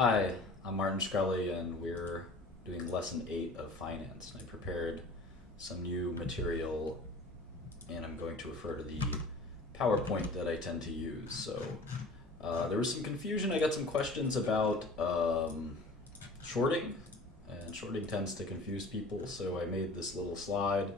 Hi, I'm Martin Shkreli, and we're doing lesson 8 of finance. And I prepared some new material, and I'm going to refer to the PowerPoint that I tend to use. So there was some confusion. I got some questions about shorting, and shorting tends to confuse people. So I made this little slide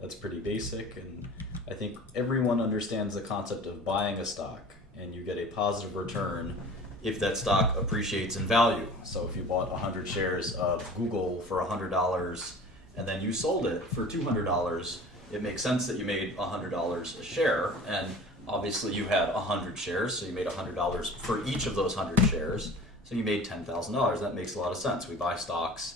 that's pretty basic, and I think everyone understands the concept of buying a stock, and you get a positive return if that stock appreciates in value. So if you bought 100 shares of Google for $100 and then you sold it for $200, it makes sense that you made $100 a share. And obviously you had 100 shares, so you made $100 for each of those 100 shares. So you made $10,000. That makes a lot of sense. We buy stocks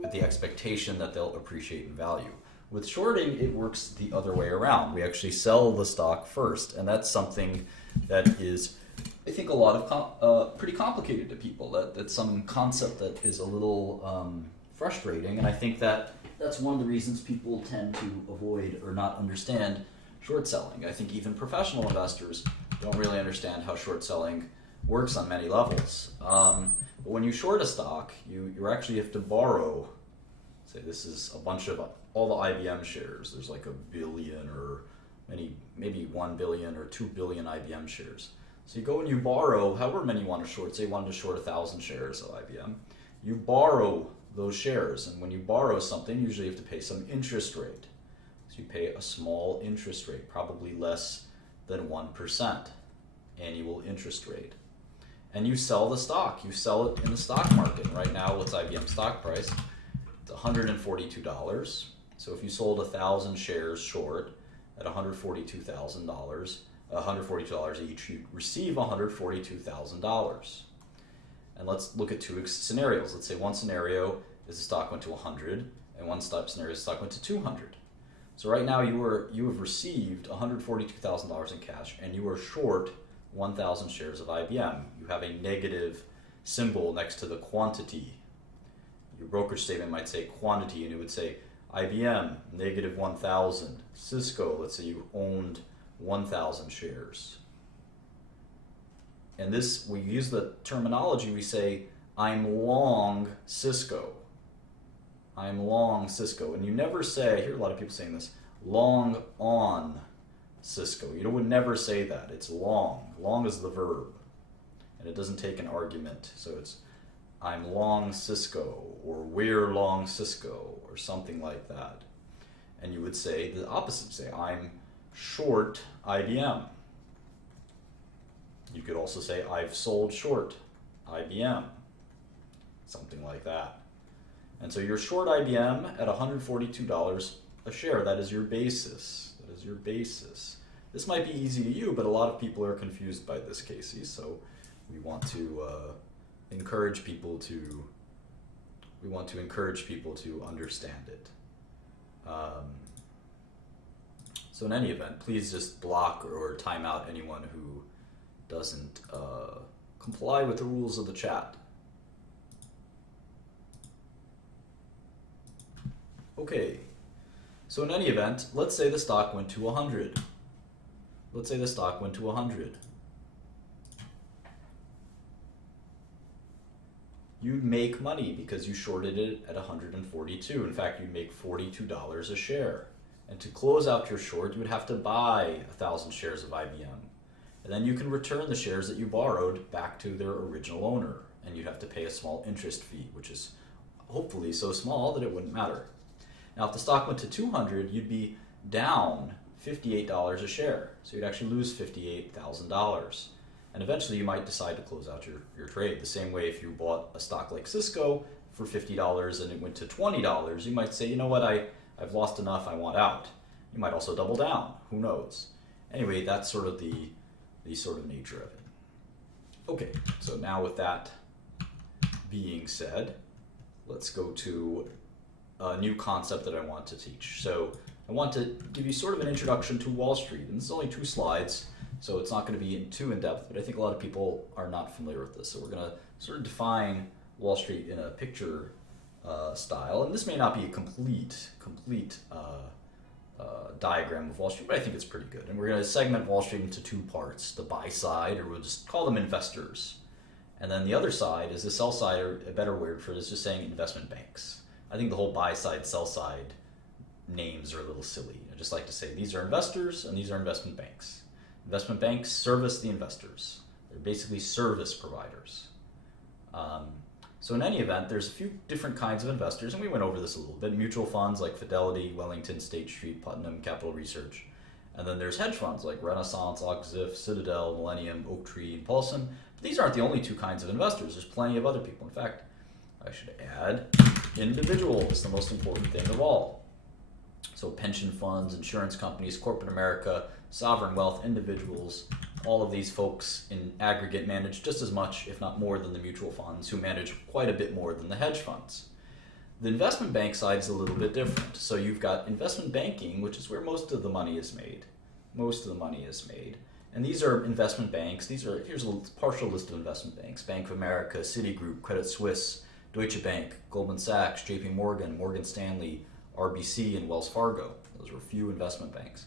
with the expectation that they'll appreciate in value. With shorting, it works the other way around. We actually sell the stock first, and that's something that is, I think, a lot of pretty complicated to people. That's some concept that is a little frustrating, and I think that's one of the reasons people tend to avoid or not understand short selling. I think even professional investors don't really understand how short selling works on many levels. But when you short a stock, you actually have to borrow. Say this is a bunch of all the IBM shares. There's like a billion or maybe 1 billion or 2 billion IBM shares. So you go and you borrow however many you want to short. Say you wanted to short 1,000 shares of IBM. You borrow those shares, and when you borrow something, usually you have to pay some interest rate. So you pay a small interest rate, probably less than 1% annual interest rate. And you sell the stock. You sell it in the stock market. Right now, what's IBM stock price? It's $142. So if you sold 1,000 shares short at $142,000, $142 each, you'd receive $142,000. And let's look at two scenarios. Let's say one scenario is the stock went to 100, and one scenario is the stock went to 200. So right now you have received $142,000 in cash, and you are short 1,000 shares of IBM. You have a negative symbol next to the quantity. Your brokerage statement might say quantity, and it would say IBM, negative 1,000. Cisco, let's say you owned 1,000 shares. And this, we use the terminology, we say, I'm long Cisco. I'm long Cisco. And you never say, I hear a lot of people saying this, long on Cisco. You would never say that. It's long. Long is the verb. And it doesn't take an argument. So it's, I'm long Cisco, or we're long Cisco, or something like that. And you would say the opposite. Say, I'm short IBM. You could also say, I've sold short IBM. Something like that. And so you're short IBM at $142 a share. That is your basis. That is your basis. This might be easy to you, but a lot of people are confused by this, Casey. So we want to encourage people to understand it. So in any event, please just block or time out anyone who doesn't comply with the rules of the chat. Okay, so in any event, let's say the stock went to 100. Let's say the stock went to 100. You'd make money because you shorted it at 142. In fact, you'd make $42 a share. And to close out your short, you would have to buy 1,000 shares of IBM. And then you can return the shares that you borrowed back to their original owner. And you'd have to pay a small interest fee, which is hopefully so small that it wouldn't matter. Now, if the stock went to 200, you'd be down $58 a share. So you'd actually lose $58,000. And eventually you might decide to close out your trade. The same way if you bought a stock like Cisco for $50 and it went to $20, you might say, you know what, I've lost enough, I want out. You might also double down, who knows? Anyway, that's sort of the sort of nature of it. Okay, so now with that being said, let's go to a new concept that I want to teach. So I want to give you sort of an introduction to Wall Street, and this is only 2 slides, so it's not going to be too in-depth, but I think a lot of people are not familiar with this. So we're going to sort of define Wall Street in a picture style, and this may not be a complete diagram of Wall Street, but I think it's pretty good. And we're going to segment Wall Street into 2 parts, the buy side, or we'll just call them investors, And then the other side is the sell side, or a better word for it is just saying investment banks. I think the whole buy side, sell side names are a little silly. I just like to say these are investors and these are investment banks. Investment banks service the investors. They're basically service providers. So in any event, there's a few different kinds of investors, and we went over this a little bit. Mutual funds like Fidelity, Wellington, State Street, Putnam, Capital Research. And then there's hedge funds like Renaissance, Oxif, Citadel, Millennium, Oaktree, and Paulson. But these aren't the only two kinds of investors. There's plenty of other people. In fact, I should add individuals, the most important thing of all. So pension funds, insurance companies, corporate America, sovereign wealth, individuals, all of these folks in aggregate manage just as much, if not more, than the mutual funds, who manage quite a bit more than the hedge funds. The investment bank side is a little bit different. So you've got investment banking, which is where most of the money is made. Most of the money is made. And these are investment banks. Here's a partial list of investment banks. Bank of America, Citigroup, Credit Suisse, Deutsche Bank, Goldman Sachs, JP Morgan, Morgan Stanley, RBC, and Wells Fargo. Those are a few investment banks.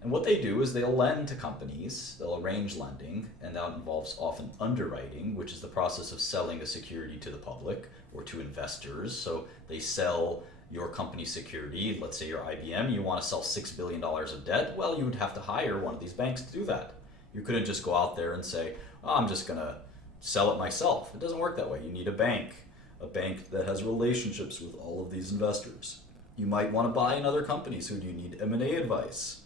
And what they do is they'll lend to companies, they'll arrange lending, and that involves often underwriting, which is the process of selling a security to the public or to investors. So they sell your company's security. Let's say you're IBM, you want to sell $6 billion of debt. Well, you would have to hire one of these banks to do that. You couldn't just go out there and say, oh, I'm just going to sell it myself. It doesn't work that way. You need a bank that has relationships with all of these investors. You might want to buy in other companies. Who do you need M&A advice?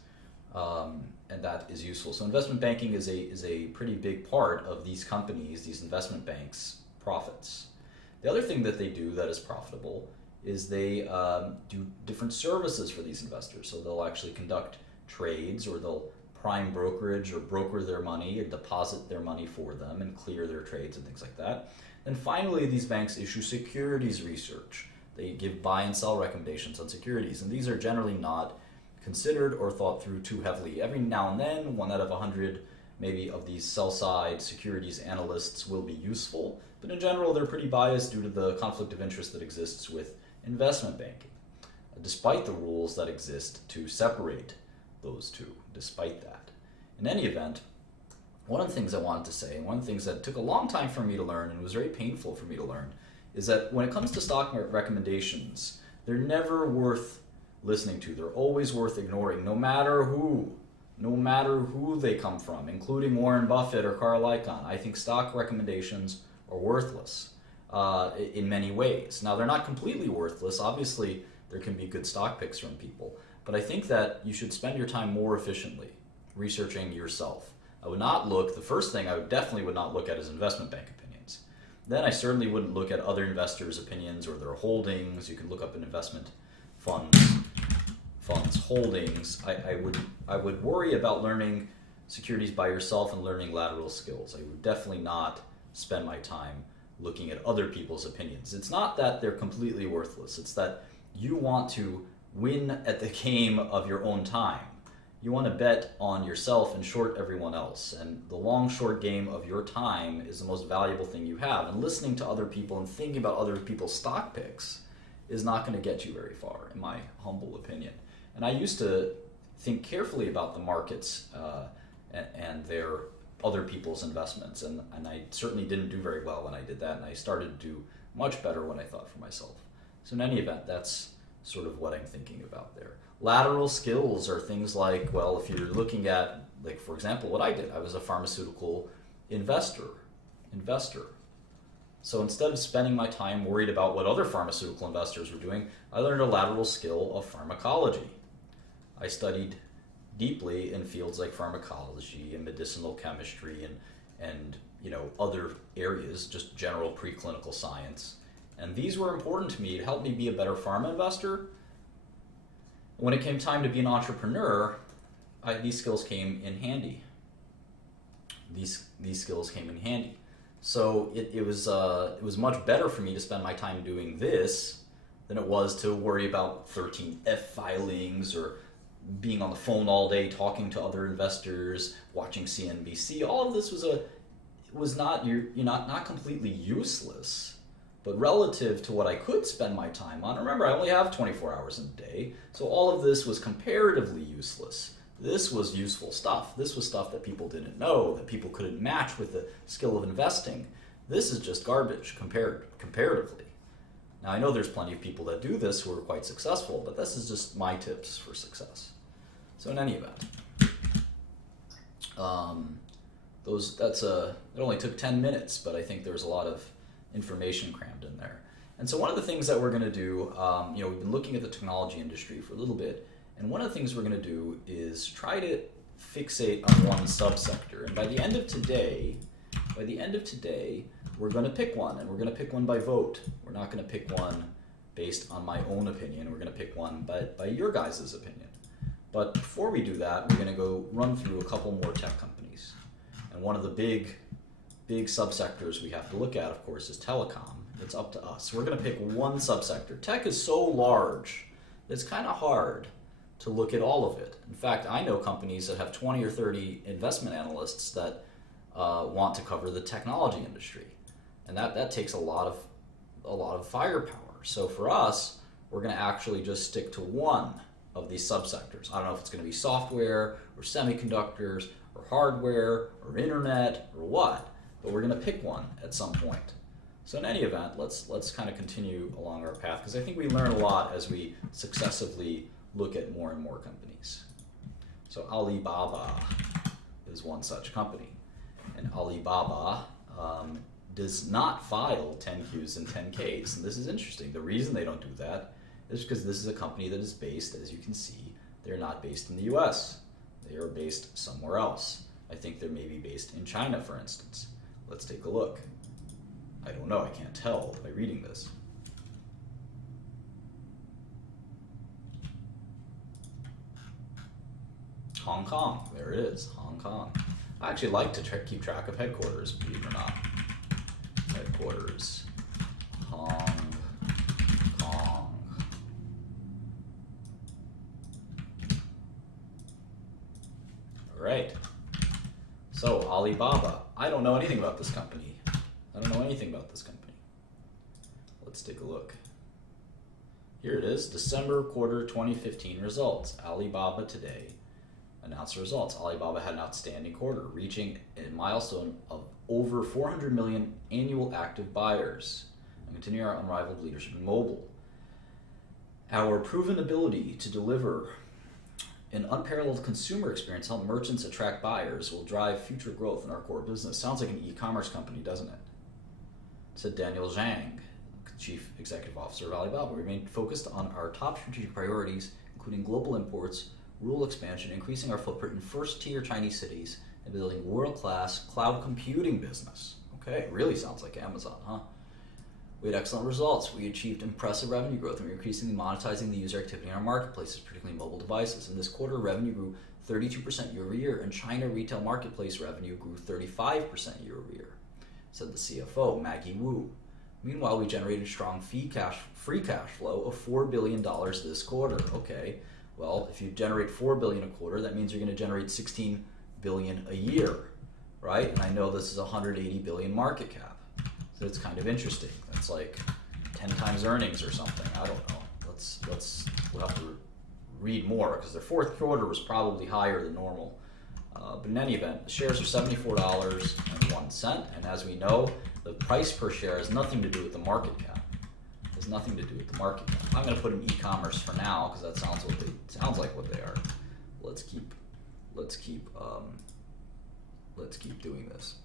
And that is useful. So investment banking is a pretty big part of these companies, these investment banks' profits. The other thing that they do that is profitable is they do different services for these investors. So they'll actually conduct trades, or they'll prime brokerage or broker their money and deposit their money for them and clear their trades and things like that. And finally, these banks issue securities research. They give buy and sell recommendations on securities, and these are generally not considered or thought through too heavily. Every now and then, 1 out of 100 maybe of these sell-side securities analysts will be useful, but in general they're pretty biased due to the conflict of interest that exists with investment banking, despite the rules that exist to separate those two, despite that. In any event, one of the things I wanted to say, and one of the things that took a long time for me to learn and was very painful for me to learn, is that when it comes to stock recommendations, they're never worth listening to. They're always worth ignoring, no matter who they come from, including Warren Buffett or Carl Icahn. I think stock recommendations are worthless in many ways. Now, they're not completely worthless. Obviously, there can be good stock picks from people, but I think that you should spend your time more efficiently researching yourself. The first thing I definitely would not look at is investment bank opinions. Then I certainly wouldn't look at other investors' opinions or their holdings. You can look up an investment fund's holdings. I would worry about learning securities by yourself and learning lateral skills. I would definitely not spend my time looking at other people's opinions. It's not that they're completely worthless. It's that you want to win at the game of your own time. You want to bet on yourself and short everyone else. And the long short game of your time is the most valuable thing you have. And listening to other people and thinking about other people's stock picks is not going to get you very far, in my humble opinion. And I used to think carefully about the markets and their other people's investments, and I certainly didn't do very well when I did that, and I started to do much better when I thought for myself. So in any event, that's sort of what I'm thinking about there. Lateral skills are things like, well, if you're looking at, like, for example, what I did, I was a pharmaceutical investor. So instead of spending my time worried about what other pharmaceutical investors were doing, I learned a lateral skill of pharmacology. I studied deeply in fields like pharmacology and medicinal chemistry and other areas, just general preclinical science. And these were important to me to help me be a better pharma investor. When it came time to be an entrepreneur, these skills came in handy. These skills came in handy. So it was much better for me to spend my time doing this than it was to worry about 13F filings or being on the phone all day talking to other investors, watching CNBC. All of this was not completely useless, but relative to what I could spend my time on. Remember, I only have 24 hours in a day, so all of this was comparatively useless. This was useful stuff. This was stuff that people didn't know, that people couldn't match with the skill of investing. This is just garbage comparatively. Now, I know there's plenty of people that do this who are quite successful, but this is just my tips for success. So in any event, it only took 10 minutes, but I think there's a lot of information crammed in there. And so one of the things that we're going to do, we've been looking at the technology industry for a little bit, and one of the things we're going to do is try to fixate on one subsector. And by the end of today, we're going to pick one, and we're going to pick one by vote. We're not going to pick one based on my own opinion. We're going to pick one by your guys' opinion. But before we do that, we're going to go run through a couple more tech companies. And one of the big subsectors we have to look at, of course, is telecom. It's up to us. We're going to pick one subsector. Tech is so large that it's kind of hard to look at all of it. In fact, I know companies that have 20 or 30 investment analysts that want to cover the technology industry, and that takes a lot of firepower. So for us, we're going to actually just stick to one of these subsectors. I don't know if it's going to be software or semiconductors or hardware or internet or what, but we're going to pick one at some point. So in any event, let's kind of continue along our path, because I think we learn a lot as we successively look at more and more companies. So Alibaba is one such company, and Alibaba does not file 10Qs and 10Ks, and this is interesting. The reason they don't do that is because this is a company that is based, as you can see, they're not based in the US. They are based somewhere else. I think they're maybe based in China, for instance. Let's take a look. I don't know, I can't tell by reading this. Hong Kong, there it is, Hong Kong. I actually like to keep track of headquarters, believe it or not. Headquarters, Hong Kong. All right, so Alibaba. I don't know anything about this company. Let's take a look. Here it is, December quarter 2015 results. Alibaba today announced results. Alibaba had an outstanding quarter, reaching a milestone of over 400 million annual active buyers and continue our unrivaled leadership in mobile. Our proven ability to deliver an unparalleled consumer experience, help merchants attract buyers, will drive future growth in our core business. Sounds like an e-commerce company, doesn't it? Said Daniel Zhang, Chief Executive Officer of Alibaba. We remain focused on our top strategic priorities, including global imports, rural expansion, increasing our footprint in first-tier Chinese cities, and building world-class cloud computing business. Okay, really sounds like Amazon, huh? We had excellent results. We achieved impressive revenue growth, and we're increasingly monetizing the user activity in our marketplaces, particularly mobile devices. In this quarter, revenue grew 32% year over year, and China retail marketplace revenue grew 35% year over year, said the CFO, Maggie Wu. Meanwhile, we generated strong free cash flow of $4 billion this quarter. Okay, well, if you generate $4 billion a quarter, that means you're going to generate $16 billion a year, right? And I know this is a $180 billion market cap, so it's kind of interesting. That's like 10 times earnings or something. I don't know. We'll have to read more, because their fourth quarter was probably higher than normal. But in any event, the shares are $74.01, and as we know, the price per share has nothing to do with the market cap. It has nothing to do with the market cap. I'm going to put in e-commerce for now, because that sounds like what they are. Let's keep doing this.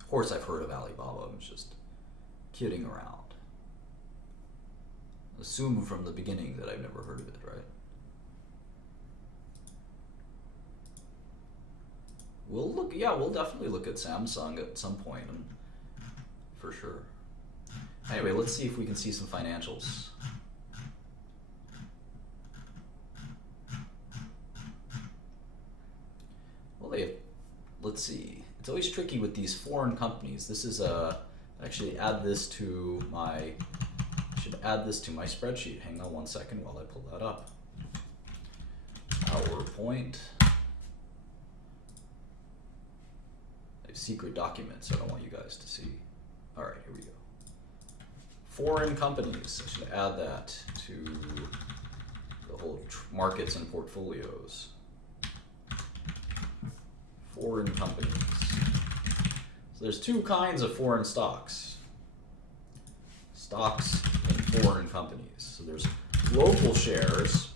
Of course, I've heard of Alibaba. I'm just kidding around. Assume from the beginning that I've never heard of it, right? We'll definitely look at Samsung at some point, for sure. Anyway, let's see if we can see some financials. Well, let's see. It's always tricky with these foreign companies. This is actually add this to my spreadsheet. Hang on one second while I pull that up. PowerPoint. Secret documents I don't want you guys to see. All right, here we go. Foreign companies. I should add that to the whole markets and portfolios. foreign companies. So there's two kinds of foreign stocks. Stocks in foreign companies. So there's local shares,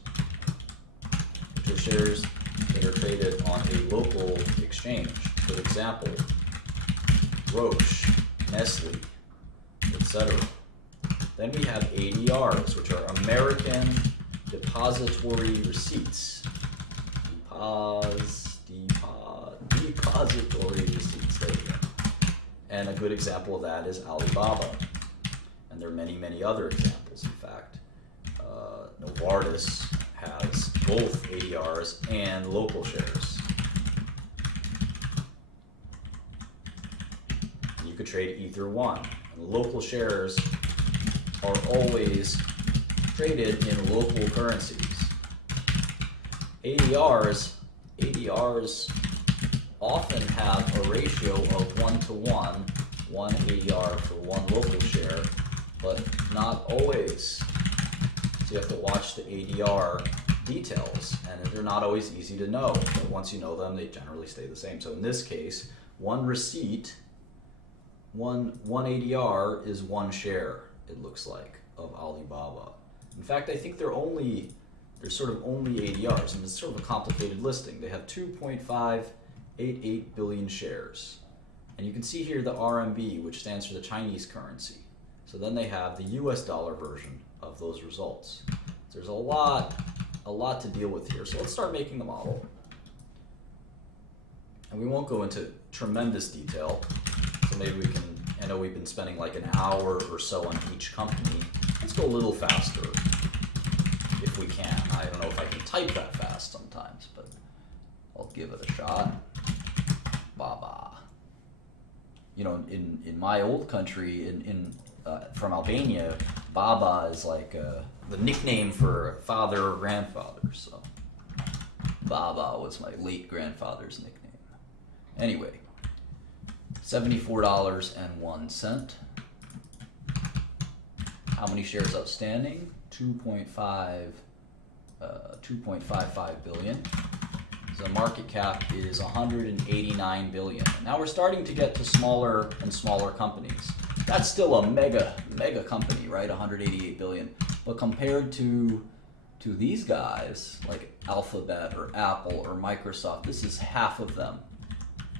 which are shares that are traded on a local exchange. For example, Roche, Nestle, etc. Then we have ADRs, which are American Depository Receipts. Depository Receipts, there you go. And a good example of that is Alibaba. And there are many, many other examples, in fact. Novartis has both ADRs and local shares. You could trade either one. And local shares are always traded in local currencies. ADRs often have a ratio of 1-to-1, one ADR for one local share, but not always. So you have to watch the ADR details, and they're not always easy to know, but once you know them, they generally stay the same. So in this case, one receipt, one ADR is one share, it looks like, of Alibaba. In fact, I think they're sort of only ADRs, and it's sort of a complicated listing. They have 2.588 billion shares. And you can see here the RMB, which stands for the Chinese currency. So then they have the US dollar version of those results. So there's a lot to deal with here. So let's start making the model. And we won't go into tremendous detail. So maybe we can, I know we've been spending like an hour or so on each company. Let's go a little faster if we can. I don't know if I can type that fast sometimes, but I'll give it a shot. Baba. You know, in my old country, from Albania, Baba is like the nickname for father or grandfather. So Baba was my late grandfather's nickname. Anyway, $74.01. How many shares outstanding? 2.55 billion. So the market cap is 189 billion. Now we're starting to get to smaller and smaller companies. That's still a mega company, right? 188 billion. But compared to these guys, like Alphabet or Apple or Microsoft, this is half of them.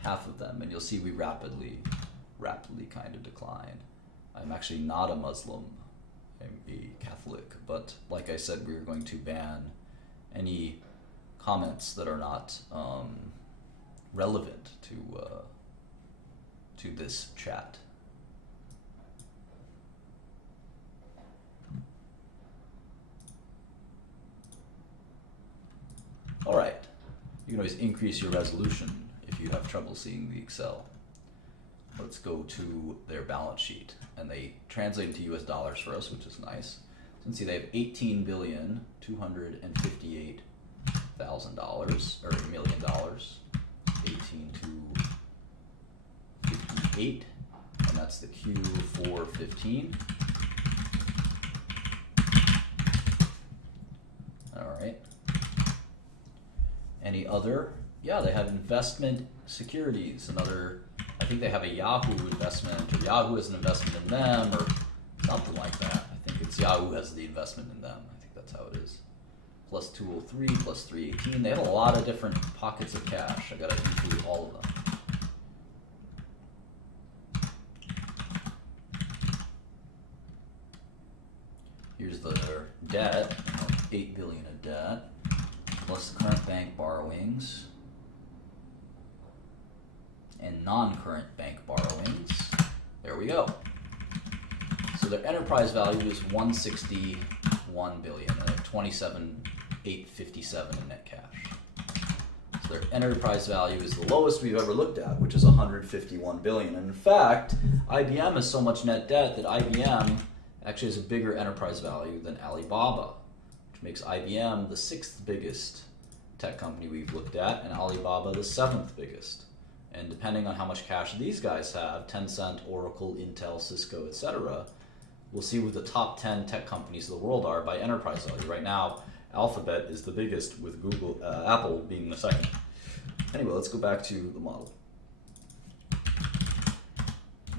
And you'll see we rapidly kind of decline. I'm actually not a Muslim. I'm a Catholic, but like I said, we're going to ban any comments that are not relevant to this chat. All right, you can always increase your resolution if you have trouble seeing the Excel. Let's go to their balance sheet, and they translate into US dollars for us, which is nice. So you can see they have $18,258,000 or $1 million, 18,258, and that's the Q415. All right. Any other? Yeah, they have investment securities, another. I think they have a Yahoo investment, or Yahoo has an investment in them, or something like that. I think it's Yahoo has the investment in them. I think that's how it is. Plus 203, plus 318. They have a lot of different pockets of cash. I gotta include all of them. Here's their debt, 8 billion of debt, plus the current bank borrowings and non-current bank borrowings. There we go. So their enterprise value is 161 billion, and 27,857 in net cash. So their enterprise value is the lowest we've ever looked at, which is 151 billion. And in fact, IBM has so much net debt that IBM actually has a bigger enterprise value than Alibaba, which makes IBM the 6th biggest tech company we've looked at, and Alibaba the 7th biggest. And depending on how much cash these guys have, Tencent, Oracle, Intel, Cisco, etc., we'll see what the top 10 tech companies of the world are by enterprise value. Right now, Alphabet is the biggest, with Apple being the second. Anyway, let's go back to the model.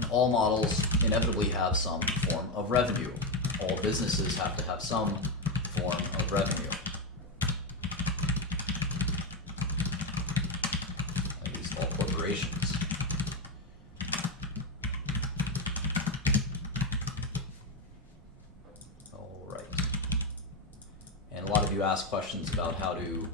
All models inevitably have some form of revenue. All businesses have to have some form of revenue. At least all corporations. All right. And a lot of you ask questions about how to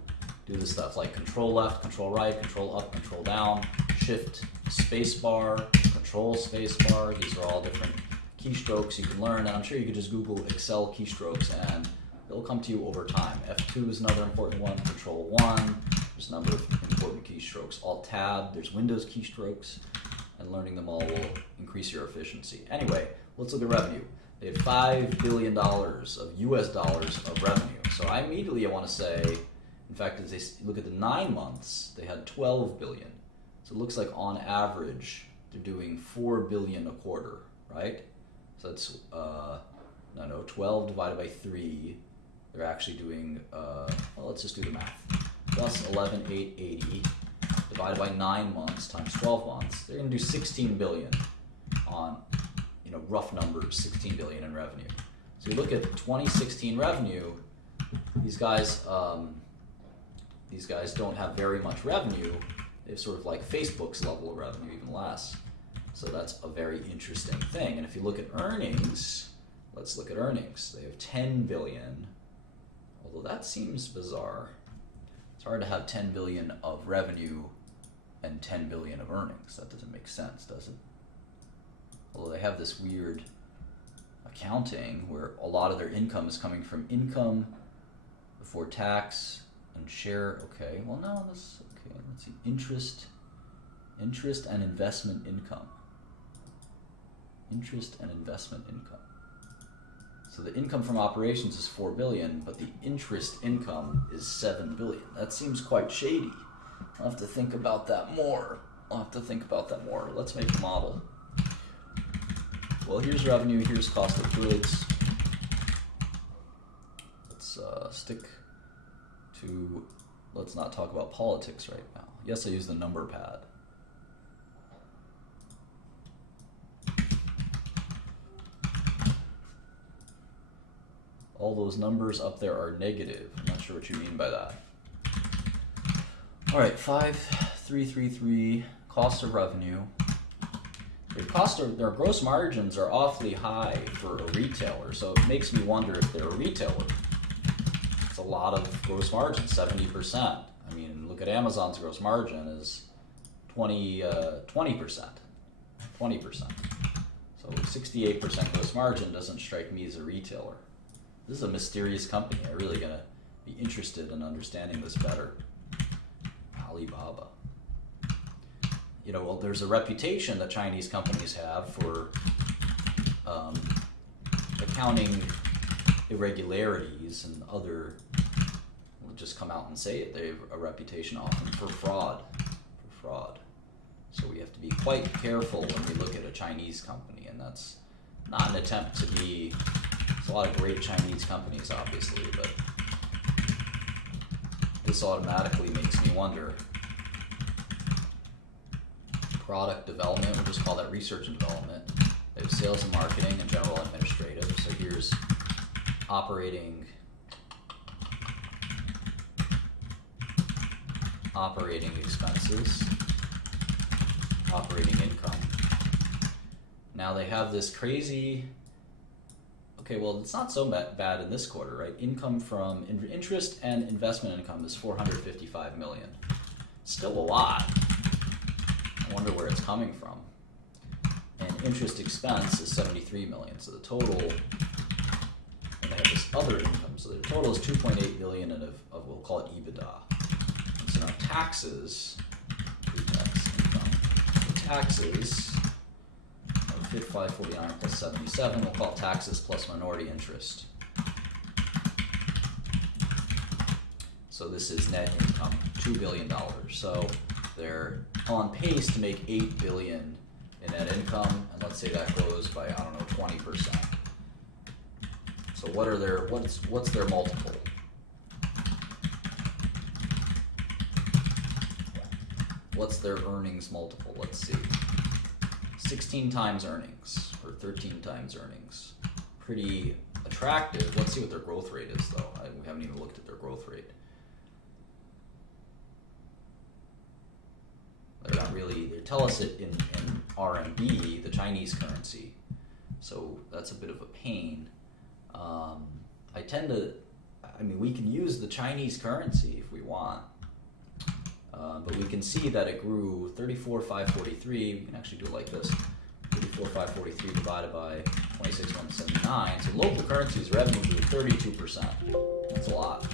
do this stuff like control left, control right, control up, control down, shift, space bar, control space bar. These are all different keystrokes you can learn, and I'm sure you could just Google Excel keystrokes and it'll come to you over time. F2 is another important one, control 1, there's a number of important keystrokes. Alt-Tab, there's Windows keystrokes, and learning them all will increase your efficiency. Anyway, let's look at revenue. They had $5 billion of US dollars of revenue. So I want to say, in fact, as they look at the 9 months, they had 12 billion. So it looks like on average, they're doing 4 billion a quarter, right? So that's, 12 divided by 3, they're actually doing, well, let's just do the math. Plus 11,880 divided by 9 months times 12 months, they're gonna do 16 billion on, rough numbers, 16 billion in revenue. So you look at 2016 revenue, these guys don't have very much revenue. They have sort of like Facebook's level of revenue, even less. So that's a very interesting thing. And if you look at earnings, let's look at earnings. They have 10 billion, although that seems bizarre. It's hard to have 10 billion of revenue and 10 billion of earnings. That doesn't make sense, does it? Although they have this weird accounting where a lot of their income is coming from income before tax and share. Okay, well, no, let's see, interest and investment income. Interest and investment income. So the income from operations is 4 billion, but the interest income is 7 billion. That seems quite shady. I'll have to think about that more. Let's make a model. Well, here's revenue, here's cost of goods. Let's stick to, let's not talk about politics right now. Yes, I use the number pad. All those numbers up there are negative. I'm not sure what you mean by that. All right, 5,333, cost of revenue. Their gross margins are awfully high for a retailer, so it makes me wonder if they're a retailer. It's a lot of gross margin, 70%. I mean, look at Amazon's gross margin is 20%. So 68% gross margin doesn't strike me as a retailer. This is a mysterious company. I'm really gonna be interested in understanding this better. Alibaba. Well, there's a reputation that Chinese companies have for accounting irregularities and other, we'll just come out and say it, they have a reputation often for fraud. So we have to be quite careful when we look at a Chinese company, and that's not an attempt to be, there's a lot of great Chinese companies obviously, but this automatically makes me wonder. Product development, we'll just call that research and development. They have sales and marketing and general administrative. So here's operating expenses, operating income. Now they have this crazy, okay, well, it's not so bad in this quarter, right? Income from interest and investment income is 455 million. Still a lot. I wonder where it's coming from. And interest expense is 73 million. So the total, and they have this other income. So the total is 2.8 billion of we'll call it EBITDA. And so now taxes, pre-tax income. So taxes, 549 plus 77, we'll call it taxes plus minority interest. So this is net income, $2 billion. So they're on pace to make 8 billion in net income, and let's say that grows by, 20%. So what's their multiple? What's their earnings multiple? Let's see. 16 times earnings, or 13 times earnings. Pretty attractive. Let's see what their growth rate is, though. We haven't even looked at their growth rate. They're not really, they tell us it in RMB, the Chinese currency. So that's a bit of a pain. We can use the Chinese currency if we want. But we can see that it grew 34,543. We can actually do it like this. 34,543 divided by 26,179. So local currency's revenue grew 32%. That's a lot.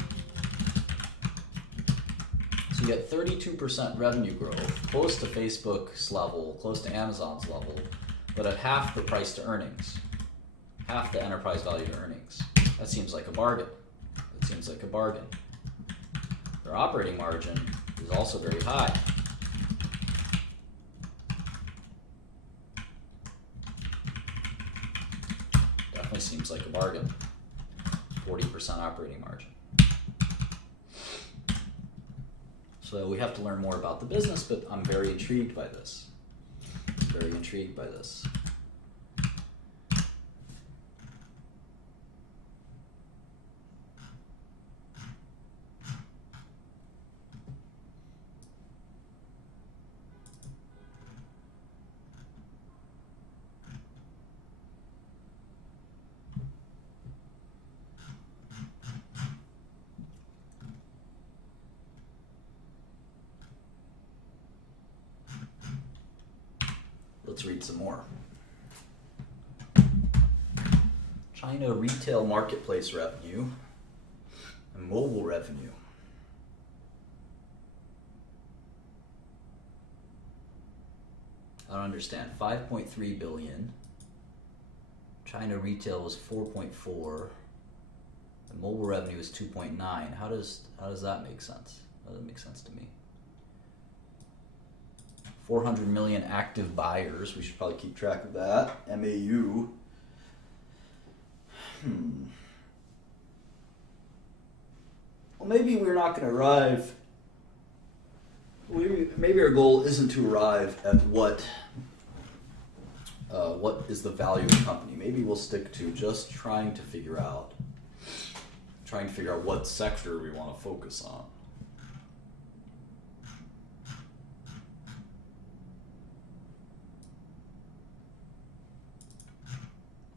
So you get 32% revenue growth, close to Facebook's level, close to Amazon's level, but at half the price to earnings, half the enterprise value to earnings. That seems like a bargain. It seems like a bargain. Their operating margin is also very high. Definitely seems like a bargain. 40% operating margin. So we have to learn more about the business, but I'm very intrigued by this. Very intrigued by this. Let's read some more. China retail marketplace revenue and mobile revenue. I don't understand. 5.3 billion. China retail was 4.4. The mobile revenue is 2.9. How does that make sense? That doesn't make sense to me. 400 million active buyers. We should probably keep track of that. MAU. Well, maybe we're not going to arrive. Maybe our goal isn't to arrive at what is the value of the company. Maybe we'll stick to just trying to figure out what sector we want to focus on.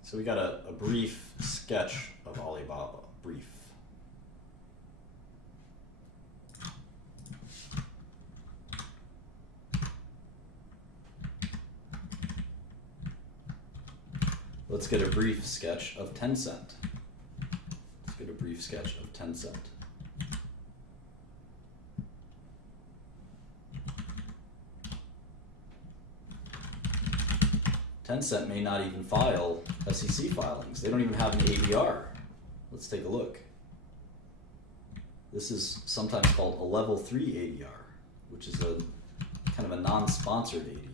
So we got a brief sketch of Alibaba. Brief. Let's get a brief sketch of Tencent. Let's get a brief sketch of Tencent. Tencent may not even file SEC filings. They don't even have an ADR. Let's take a look. This is sometimes called a level 3 ADR, which is a kind of a non-sponsored ADR.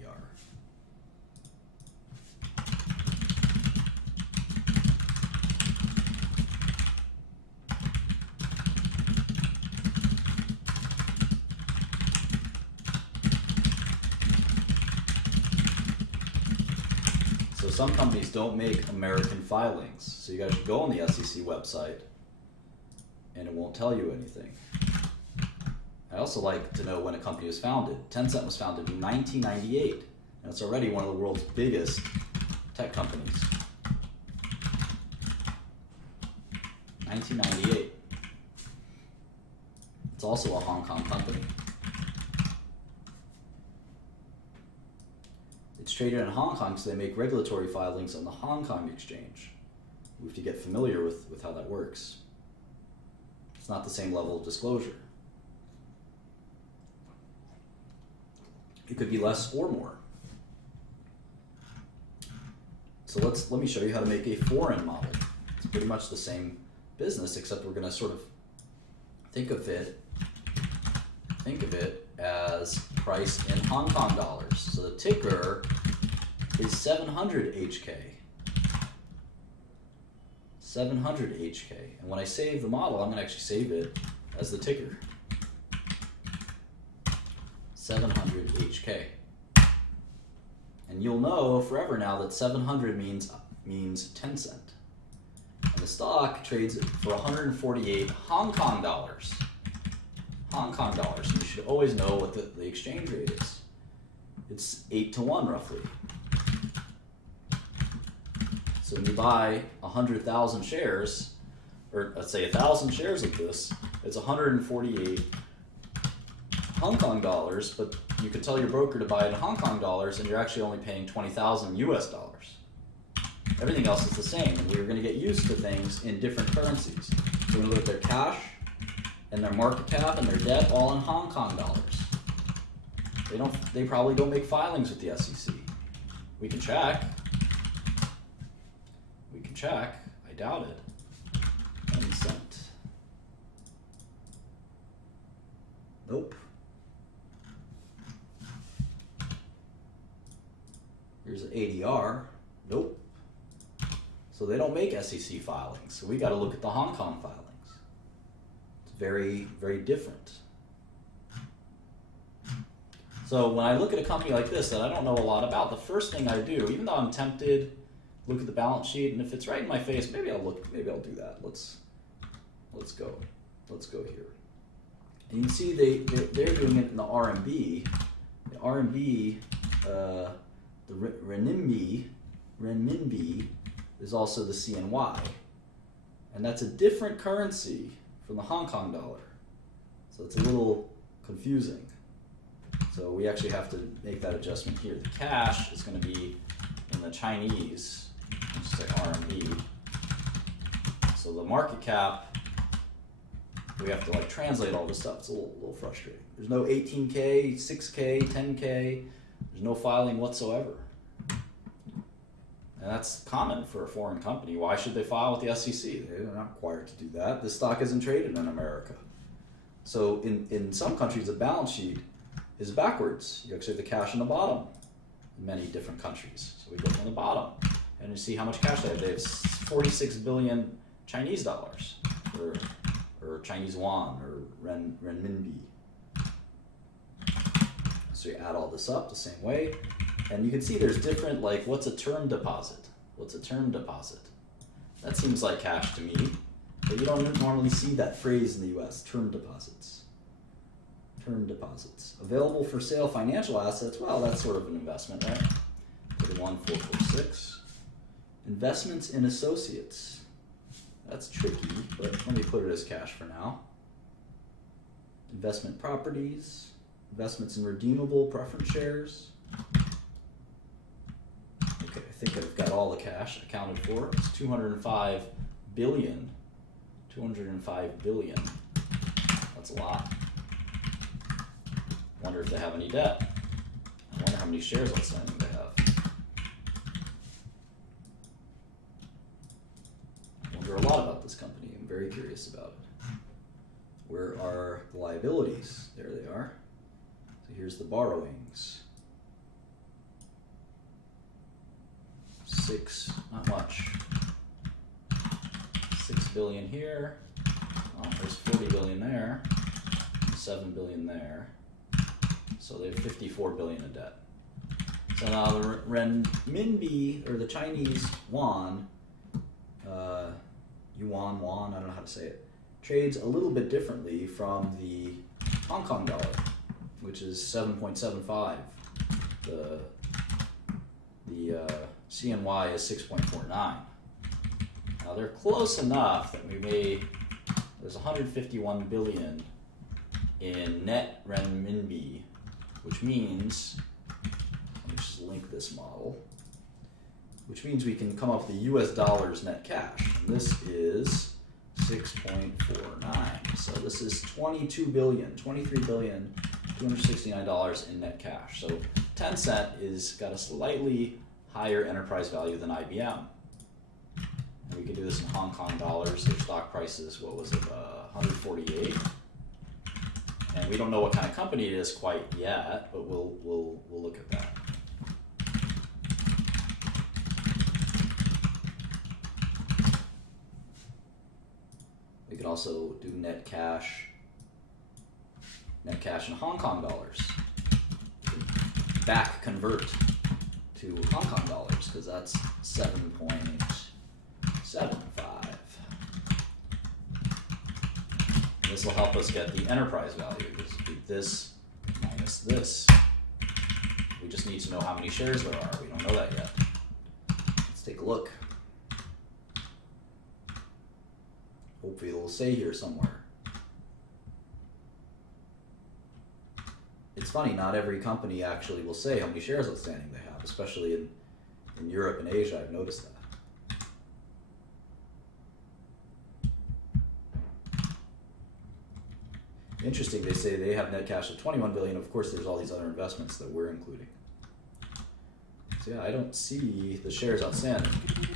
Some companies don't make American filings, so you guys should go on the SEC website and it won't tell you anything. I also like to know when a company was founded. Tencent was founded in 1998, and it's already one of the world's biggest tech companies. 1998. It's also a Hong Kong company. It's traded in Hong Kong, so they make regulatory filings on the Hong Kong exchange. We have to get familiar with how that works. It's not the same level of disclosure. It could be less or more. So let me show you how to make a foreign model. It's pretty much the same business, except we're going to sort of think of it as priced in Hong Kong dollars. So the ticker is 700 HK. 700 HK. And when I save the model, I'm going to actually save it as the ticker. 700 HK. And you'll know forever now that 700 means 10 cent. And the stock trades for 148 Hong Kong dollars. Hong Kong dollars. You should always know what the exchange rate is. It's 8 to 1 roughly. So when you buy 100,000 shares, or let's say 1,000 shares of this, it's 148 Hong Kong dollars, but you can tell your broker to buy it in Hong Kong dollars and you're actually only paying 20,000 US dollars. Everything else is the same, and we're going to get used to things in different currencies. So we're going to look at their cash and their market cap and their debt all in Hong Kong dollars. They probably don't make filings with the SEC. We can check. I doubt it. 1 cent. Nope. Here's an ADR. Nope. So they don't make SEC filings. So we got to look at the Hong Kong filings. It's very, very different. So when I look at a company like this that I don't know a lot about, the first thing I do, even though I'm tempted, look at the balance sheet, and if it's right in my face, maybe I'll do that. Let's go here. And you can see they're doing it in the RMB. The RMB, the renminbi is also the CNY, and that's a different currency from the Hong Kong dollar. So it's a little confusing. So we actually have to make that adjustment here. The cash is going to be in the Chinese, let's say RMB. So the market cap, we have to like translate all this stuff. It's a little frustrating. There's no 18K, 6K, 10K. There's no filing whatsoever. And that's common for a foreign company. Why should they file with the SEC? They're not required to do that. This stock isn't traded in America. So in some countries, the balance sheet is backwards. You actually have the cash in the bottom in many different countries. So we go from the bottom and you see how much cash they have. They have 46 billion Chinese dollars or Chinese yuan or renminbi. So you add all this up the same way. And you can see there's different, like, what's a term deposit? What's a term deposit? That seems like cash to me, but you don't normally see that phrase in the US, term deposits. Term deposits. Available for sale financial assets, well, that's sort of an investment, right? 31446. Investments in associates. That's tricky, but let me put it as cash for now. Investment properties. Investments in redeemable preference shares. Okay, I think I've got all the cash accounted for. It's 205 billion. 205 billion. That's a lot. Wonder if they have any debt. I wonder how many shares outstanding they have. I wonder a lot about this company. I'm very curious about it. Where are the liabilities? There they are. So here's the borrowings. Not much. 6 billion here. Oh, there's 40 billion there. 7 billion there. So they have 54 billion in debt. So now the renminbi, or the Chinese yuan, I don't know how to say it, trades a little bit differently from the Hong Kong dollar, which is 7.75. The CNY is 6.49. Now they're close enough that there's 151 billion in net renminbi, which means, let me just link this model, which means we can come up with the US dollars net cash. And this is 6.49. So this is 23 billion, $269 in net cash. So Tencent is got a slightly higher enterprise value than IBM. And we can do this in Hong Kong dollars. Their stock price is, 148. And we don't know what kind of company it is quite yet, but we'll look at that. We could also do net cash in Hong Kong dollars. back convert to Hong Kong dollars, because that's 7.75. This will help us get the enterprise value. Just do this minus this. We just need to know how many shares there are. We don't know that yet. Let's take a look. Hopefully it'll say here somewhere. It's funny, not every company actually will say how many shares outstanding they have, especially in Europe and Asia. I've noticed that. Interesting, they say they have net cash of 21 billion. Of course, there's all these other investments that we're including. So yeah, I don't see the shares outstanding.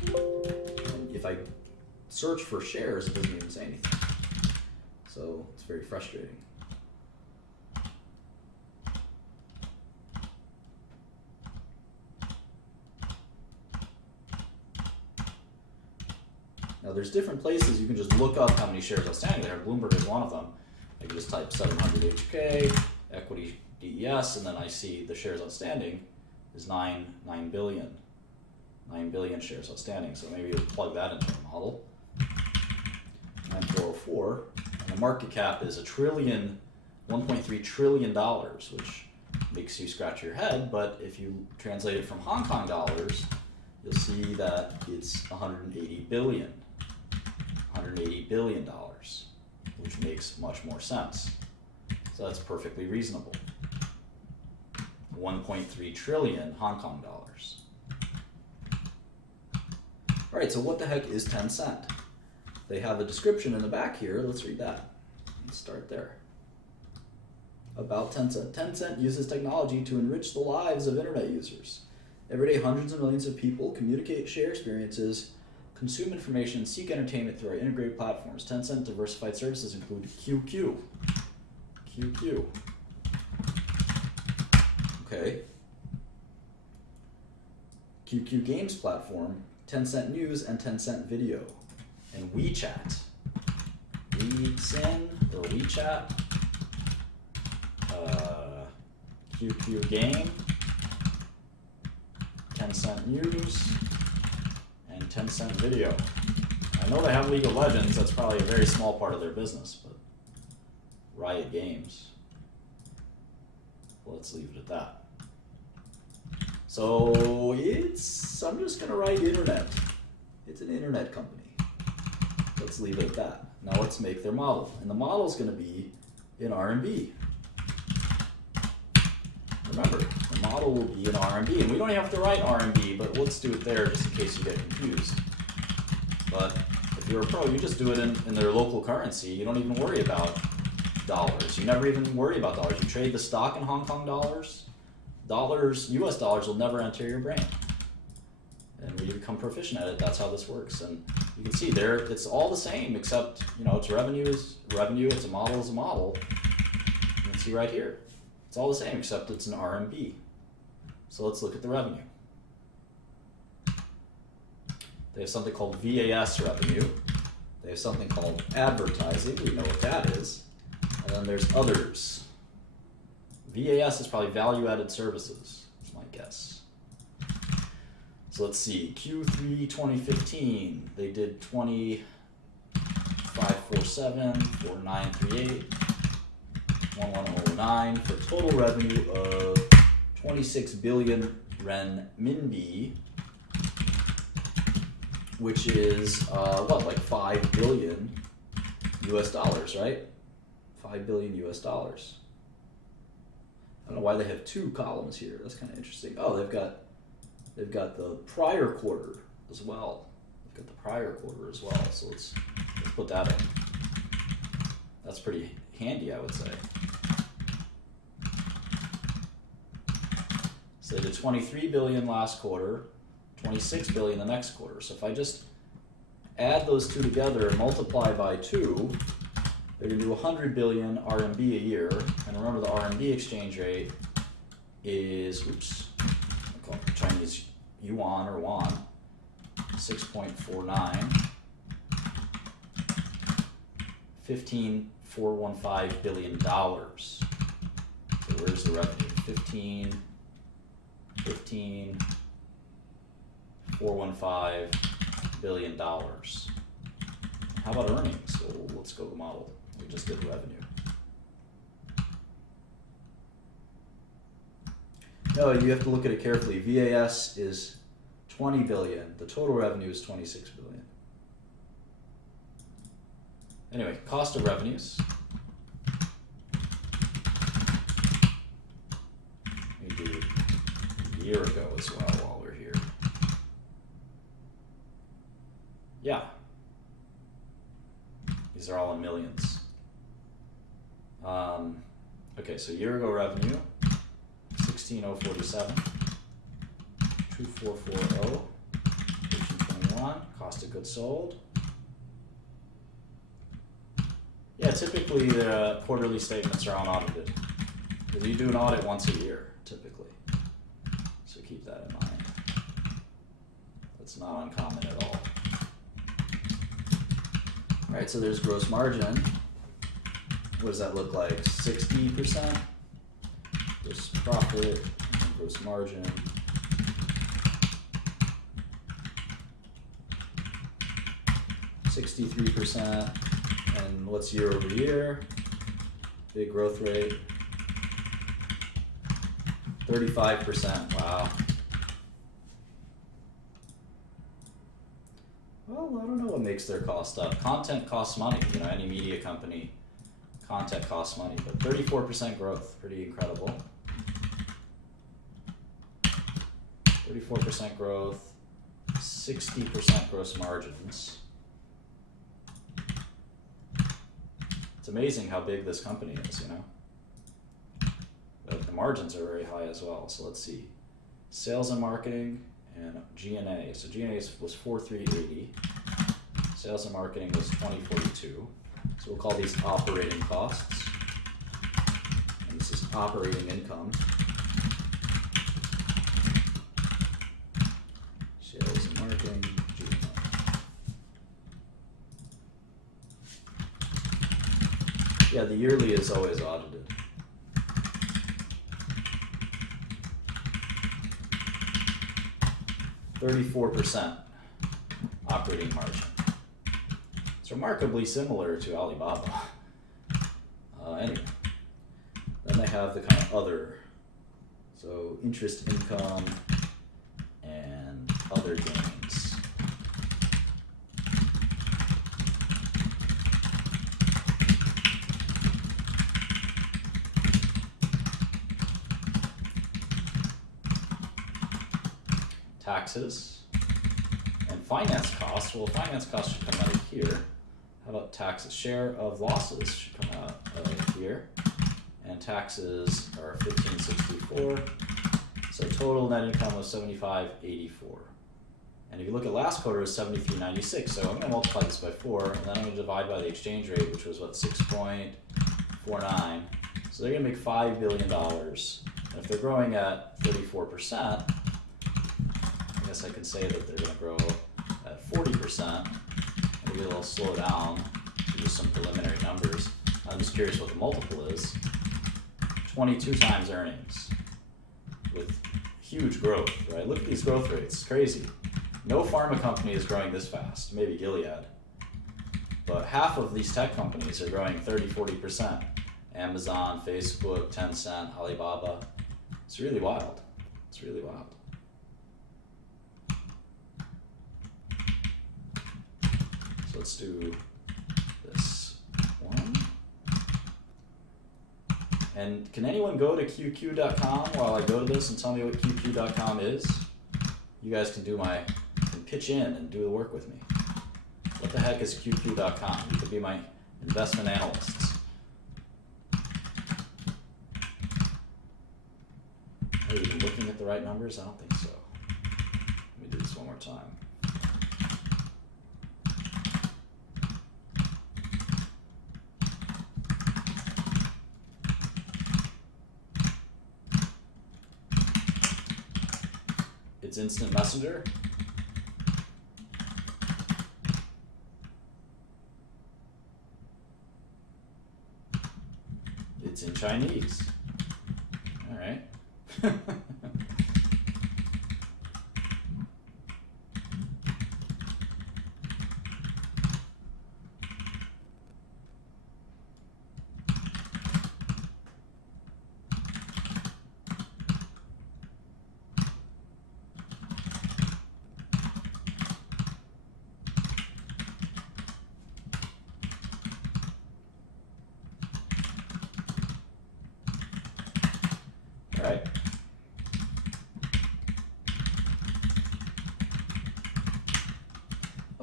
And if I search for shares, it doesn't even say anything. So it's very frustrating. Now there's different places you can just look up how many shares outstanding there. Bloomberg is one of them. I can just type 700 HK, equity DES, and then I see the shares outstanding is 9 billion. 9 billion shares outstanding. So maybe we'll plug that into the model. 9404, and the market cap is $1.3 trillion, which makes you scratch your head, but if you translate it from Hong Kong dollars, you'll see that it's 180 billion. $180 billion, which makes much more sense. So that's perfectly reasonable. 1.3 trillion Hong Kong dollars. All right, so what the heck is Tencent? They have a description in the back here. Let's read that. Let's start there. About Tencent. Tencent uses technology to enrich the lives of internet users. Every day, hundreds of millions of people communicate, share experiences, consume information, and seek entertainment through our integrated platforms. Tencent diversified services include QQ. QQ. Okay. QQ Games platform, Tencent News, and Tencent Video. And WeChat. WeSin or WeChat. QQ Game. Tencent News. And Tencent Video. I know they have League of Legends. That's probably a very small part of their business, but Riot Games. Let's leave it at that. So I'm just gonna write internet. It's an internet company. Let's leave it at that. Now let's make their model. And the model is gonna be in RMB. Remember, the model will be in RMB, and we don't have to write RMB, but let's do it there just in case you get confused. But if you're a pro, you just do it in their local currency. You don't even worry about dollars. You never even worry about dollars. You trade the stock in Hong Kong dollars. US dollars will never enter your brain. And when you become proficient at it, that's how this works. And you can see there, it's all the same, except, it's revenue is revenue, it's a model is a model. You can see right here. It's all the same, except it's an RMB. So let's look at the revenue. They have something called VAS revenue. They have something called advertising. We know what that is. And then there's others. VAS is probably value-added services, is my guess. So let's see, Q3 2015, they did 2547, 4938, 1109 for total revenue of 26 billion renminbi, which is like 5 billion US dollars, right? 5 billion US dollars. I don't know why they have two columns here. That's kind of interesting. Oh, they've got the prior quarter as well. They've got the prior quarter as well. So let's put that in. That's pretty handy, I would say. So they did 23 billion last quarter, 26 billion the next quarter. So if I just add those two together and multiply by 2, they're going to do 100 billion RMB a year. And remember, the RMB exchange rate is, I call it Chinese yuan or won, 6.49, 15,415 billion dollars. So where's the revenue? 15, $15.415 billion. How about earnings? So let's go to the model. We just did revenue. No, you have to look at it carefully. VAS is 20 billion. The total revenue is 26 billion. Anyway, cost of revenues. We do a year ago as well while we're here. Yeah. These are all in millions. Okay, so year ago revenue, 16,047, 2440, 1321, cost of goods sold. Yeah, typically the quarterly statements are unaudited, because you do an audit once a year, typically. So keep that in mind. That's not uncommon at all. All right, so there's gross margin. What does that look like? 60%? Gross profit, gross margin. $63%. And what's year over year? Big growth rate. 35%. Wow. Well, I don't know what makes their cost up. Content costs money. You know, any media company, content costs money. But 34% growth, pretty incredible. 34% growth, 60% gross margins. It's amazing how big this company is, you know. But the margins are very high as well. So let's see. Sales and marketing and G&A. So G&A was 4,380. Sales and marketing was 2042. So we'll call these operating costs. And this is operating income. Sales and marketing, G&A. Yeah, the yearly is always audited. %34 operating margin. It's remarkably similar to Alibaba. Anyway, then they have the kind of other, so interest income and other gains. Taxes and finance costs. Well, finance costs should come out of here. How about taxes? Share of losses should come out of here. And taxes are 1564. So total net income was 7584. And if you look at last quarter, it was 7396. So I'm going to multiply this by 4, and then I'm going to divide by the exchange rate, which was what, 6.49. So they're going to make $5 billion. And if they're growing at 34%, I guess I can say that they're going to grow at 40%. Maybe it'll slow down to just some preliminary numbers. I'm just curious what the multiple is. 22 times earnings with huge growth, right? Look at these growth rates, it's crazy. No pharma company is growing this fast, maybe Gilead. But half of these tech companies are growing 30-40%. Amazon, Facebook, Tencent, Alibaba. It's really wild. It's really wild. So let's do this one. And can anyone go to QQ.com while I go to this and tell me what QQ.com is? You guys can pitch in and do the work with me. What the heck is QQ.com? You could be my investment analysts. Are you even looking at the right numbers? I don't think so. Let me do this one more time. It's Instant Messenger. It's in Chinese. All right.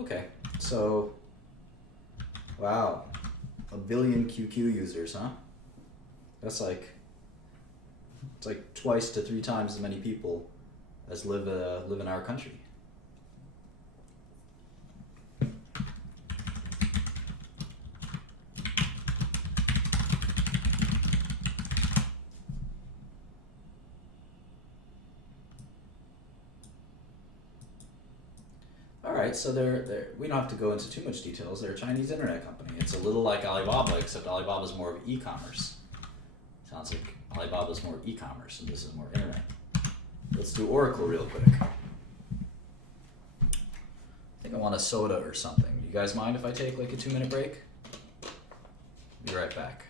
Okay, so, wow, 1 billion QQ users, huh? That's like, it's like twice to 3 times as many people as live in our country. All right, so we don't have to go into too much details. They're a Chinese internet company. It's a little like Alibaba, except Alibaba's more of e-commerce. Sounds like Alibaba's more e-commerce, and this is more internet. Let's do Oracle real quick. I think I want a soda or something. You guys mind if I take like a 2-minute break? Be right back.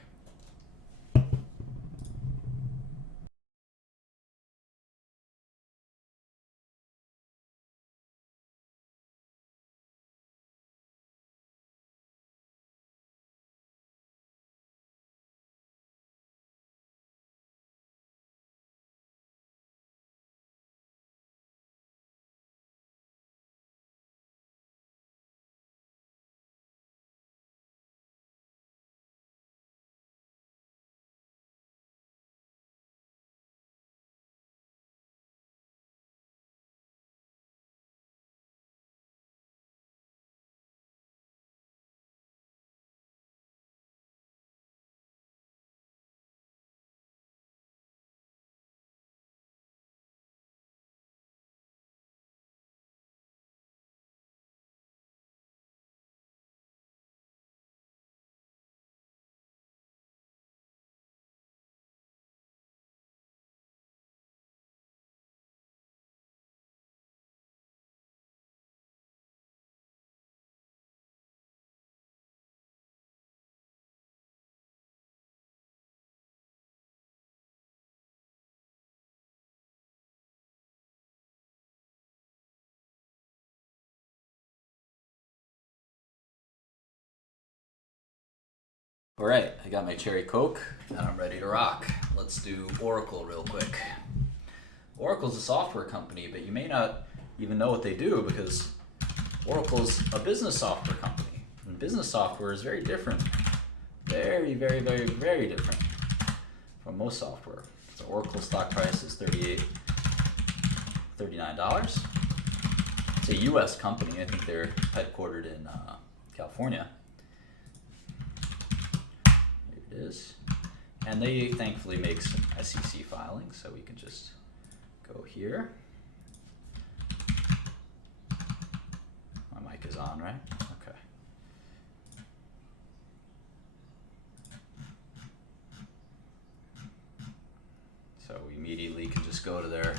All right, I got my cherry Coke and I'm ready to rock. Let's do Oracle real quick. Oracle's a software company, but you may not even know what they do because Oracle's a business software company. And business software is very different. Very, very, very, very different from most software. So Oracle stock price is $39. It's a US company. I think they're headquartered in California. It is. And they thankfully make some SEC filings, so we can just go here. My mic is on, right? Okay. So we immediately can just go to their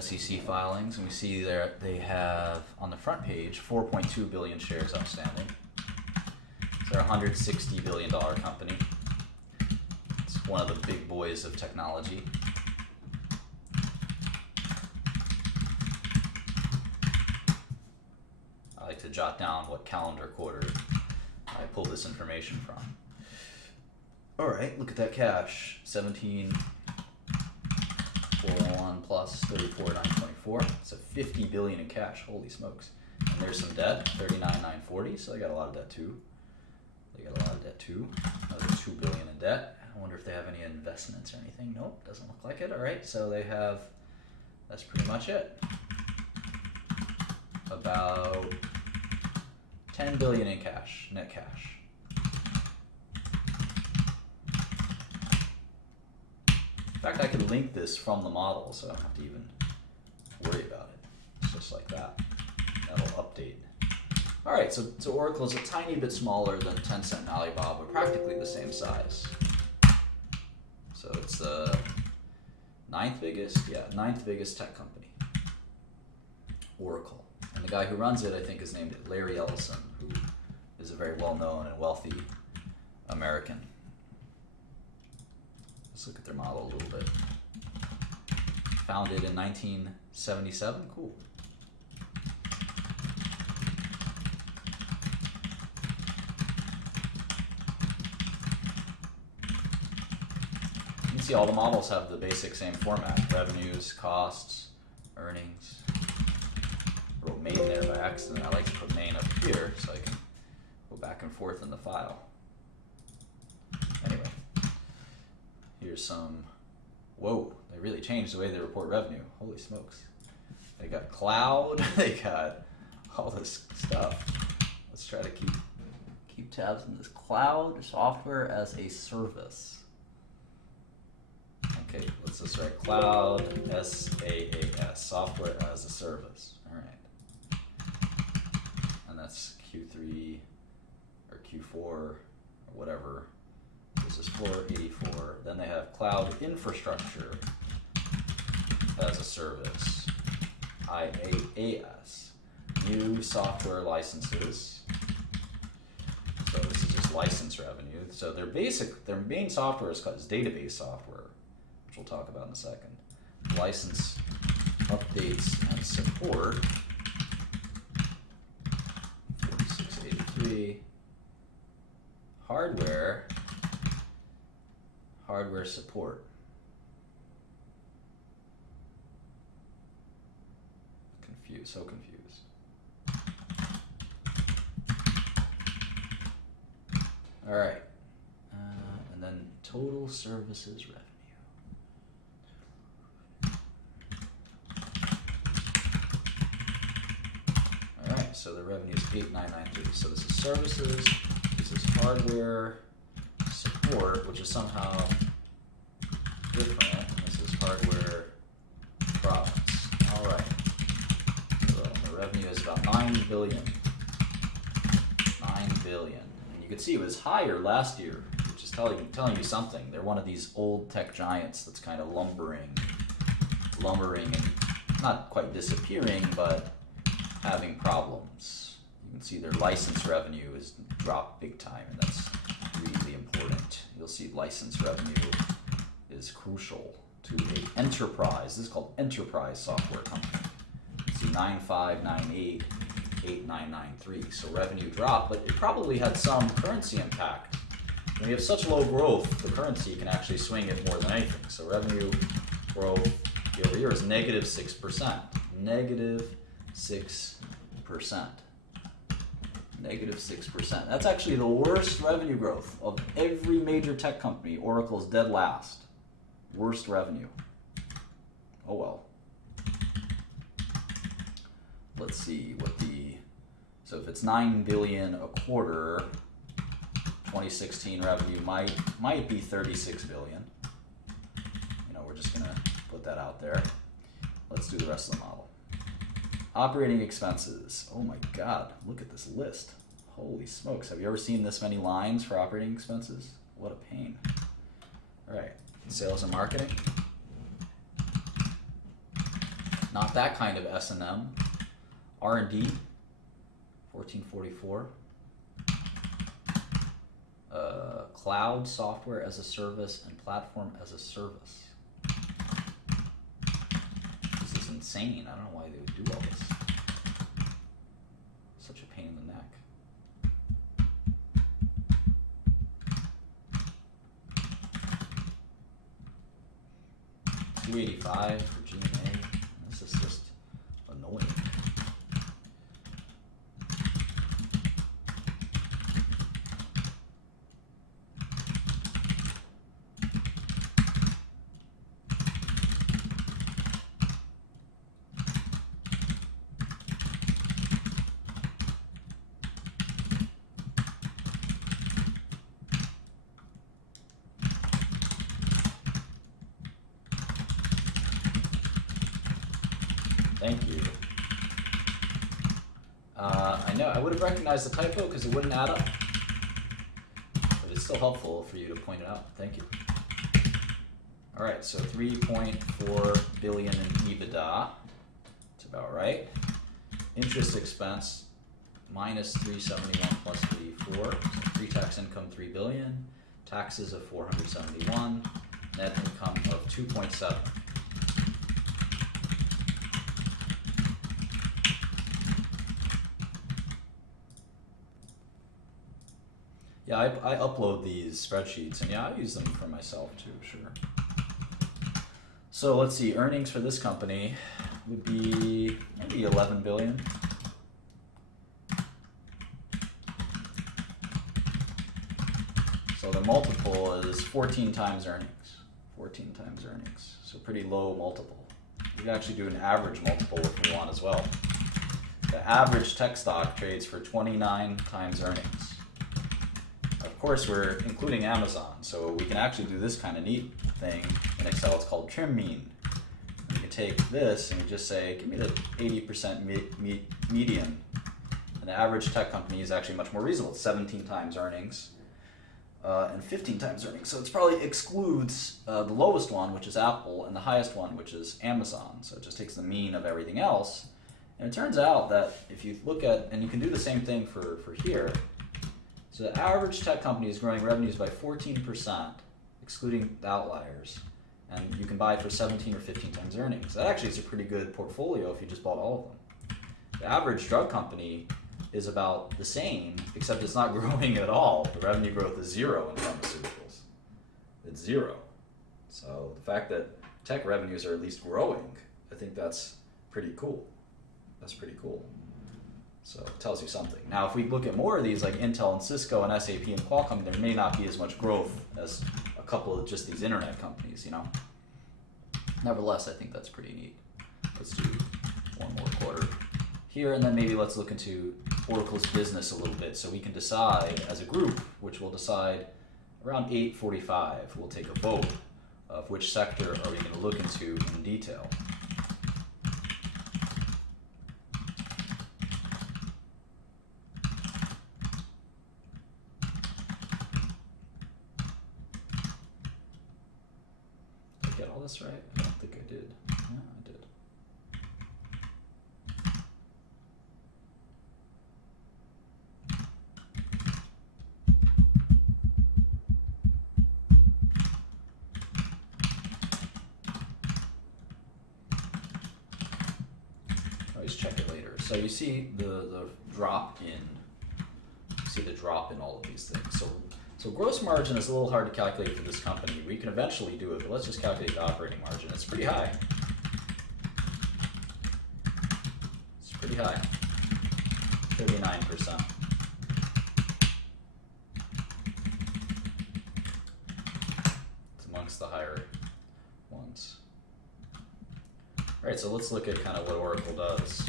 SEC filings, and we see there they have on the front page 4.2 billion shares outstanding. They're a $160 billion company. It's one of the big boys of technology. I like to jot down what calendar quarter I pulled this information from. All right, look at that cash. 17,401 plus 34,924. It's a 50 billion in cash. Holy smokes. And there's some debt, 39,940. So they got a lot of debt too. Another 2 billion in debt. I wonder if they have any investments or anything. Nope, doesn't look like it. All right, so they have, that's pretty much it. About 10 billion in cash, net cash. In fact, I could link this from the model, so I don't have to even worry about it. It's just like that. That'll update. All right, so Oracle is a tiny bit smaller than Tencent and Alibaba, practically the same size. So it's the ninth biggest tech company, Oracle. And the guy who runs it, I think, is named Larry Ellison, who is a very well-known and wealthy American. Let's look at their model a little bit. Founded in 1977, cool. See, all the models have the basic same format: revenues, costs, earnings. Wrote made in there by accident, I like to put main up here so I can go back and forth in the file. Anyway, here's some, whoa, they really changed the way they report revenue. Holy smokes. They got cloud, they got all this stuff. Let's try to keep tabs on this. Cloud software as a service. Okay, let's just write cloud SaaS, software as a service. All right. And that's Q3 or Q4 or whatever. This is 484. Then they have cloud infrastructure as a service, IaaS, new software licenses. So this is just license revenue. So their main software is database software, which we'll talk about in a second. License updates and support, 4683. Hardware support. So confused. All right, and then total services revenue. All right, so the revenue is 8993. So this is services, this is hardware support, which is somehow different, and this is hardware products. All right. Revenue is about 9 billion. 9 billion. And you can see it was higher last year, which is telling you something. They're one of these old tech giants that's kind of lumbering and not quite disappearing, but having problems. You can see their license revenue has dropped big time, and that's really important. You'll see license revenue is crucial to an enterprise. This is called enterprise software company. See 9598, 8993. So revenue dropped, but it probably had some currency impact. When you have such low growth, the currency can actually swing it more than anything. So revenue growth year over year is negative 6%. Negative 6%. Negative 6%. That's actually the worst revenue growth of every major tech company. Oracle's dead last. Worst revenue. Oh well. Let's see what so if it's 9 billion a quarter, 2016 revenue might be 36 billion. You know, we're just gonna put that out there. Let's do the rest of the model. Operating expenses. Oh my God, look at this list. Holy smokes, have you ever seen this many lines for operating expenses? What a pain. All right, sales and marketing. Not that kind of S&M. R&D, 1444. Cloud software as a service and platform as a service. This is insane. I don't know why they would do all this. Such a pain in the neck. $285 for G&A. This is just annoying. Thank you. I know, I would have recognized the typo because it wouldn't add up. But it's still helpful for you to point it out. Thank you. All right, so 3.4 billion in EBITDA. That's about right. Interest expense, minus 371 plus 84. So pre-tax income 3 billion. Taxes of 471. Net income of 2.7. Yeah, I upload these spreadsheets, and yeah, I use them for myself too, sure. So let's see, earnings for this company would be maybe 11 billion. So the multiple is 14 times earnings. 14 times earnings. So pretty low multiple. We can actually do an average multiple if we want as well. The average tech stock trades for 29 times earnings. Of course, we're including Amazon, so we can actually do this kind of neat thing in Excel. It's called trim mean. And you can take this and you just say, give me the 80% median. And the average tech company is actually much more reasonable. It's 17 times earnings and 15 times earnings. So it probably excludes the lowest one, which is Apple, and the highest one, which is Amazon. So it just takes the mean of everything else. And it turns out that if you look at, and you can do the same thing for here, so the average tech company is growing revenues by 14%, excluding the outliers, and you can buy it for 17 or 15 times earnings. That actually is a pretty good portfolio if you just bought all of them. The average drug company is about the same, except it's not growing at all. The revenue growth is zero in pharmaceuticals. It's zero. So the fact that tech revenues are at least growing, I think that's pretty cool. That's pretty cool. So it tells you something. Now, if we look at more of these, like Intel and Cisco and SAP and Qualcomm, there may not be as much growth as a couple of just these internet companies, you know. Nevertheless, I think that's pretty neat. Let's do one more quarter here, and then maybe let's look into Oracle's business a little bit, so we can decide as a group, which we'll decide around 8:45. We'll take a vote of which sector are we going to look into in detail. This right? I don't think I did. Yeah, I did. Always check it later. So you see the drop in. You see the drop in all of these things. So gross margin is a little hard to calculate for this company. We can eventually do it, but let's just calculate the operating margin. It's pretty high. It's pretty high. 39%. It's amongst the higher ones. All right, so let's look at kind of what Oracle does.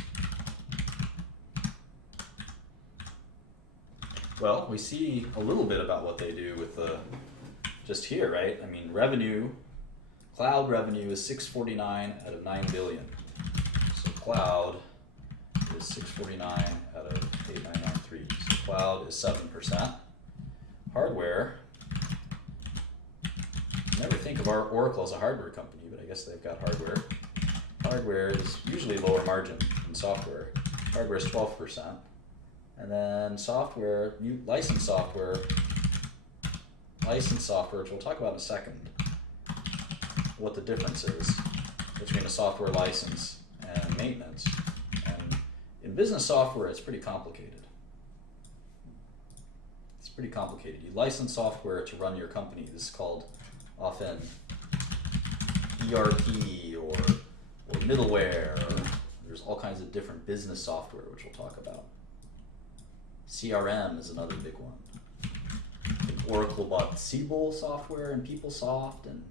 Well, we see a little bit about what they do with the, just here, right? I mean, revenue, cloud revenue is 649 out of 9 billion. So cloud is 649 out of 8993. So cloud is 7%. Hardware, never think of our Oracle as a hardware company, but I guess they've got hardware. Hardware is usually lower margin than software. Hardware is 12%. And then software, new licensed software, which we'll talk about in a second, what the difference is between a software license and maintenance. And in business software, it's pretty complicated. It's pretty complicated. You license software to run your company. This is called often ERP or middleware. Or there's all kinds of different business software, which we'll talk about. CRM is another big one. I think Oracle bought Siebel software and PeopleSoft, and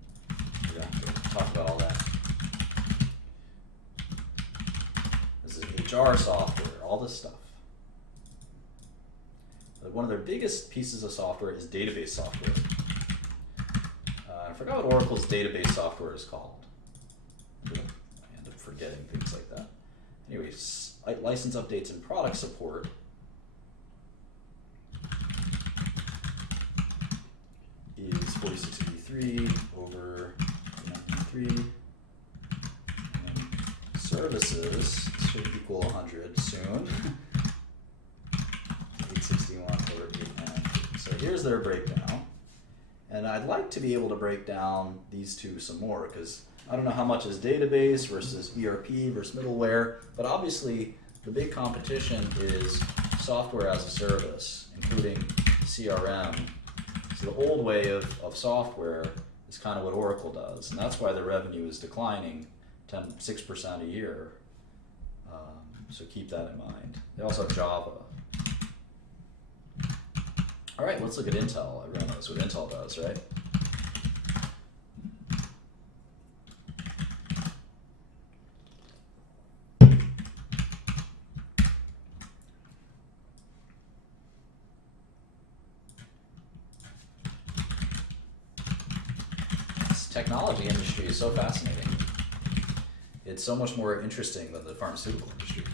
we're going to talk about all that. This is HR software, all this stuff. But one of their biggest pieces of software is database software. I forgot what Oracle's database software is called. I end up forgetting things like that. Anyways, license updates and product support is 4683 over 93, and services should equal 100 soon. 861 over 890. So here's their breakdown, and I'd like to be able to break down these two some more, because I don't know how much is database versus ERP versus middleware, but obviously the big competition is software as a service, including CRM. So the old way of software is kind of what Oracle does, and that's why the revenue is declining 6% a year. So keep that in mind. They also have Java. All right, let's look at Intel. Everyone knows what Intel does, right? This technology industry is so fascinating. It's so much more interesting than the pharmaceutical industry.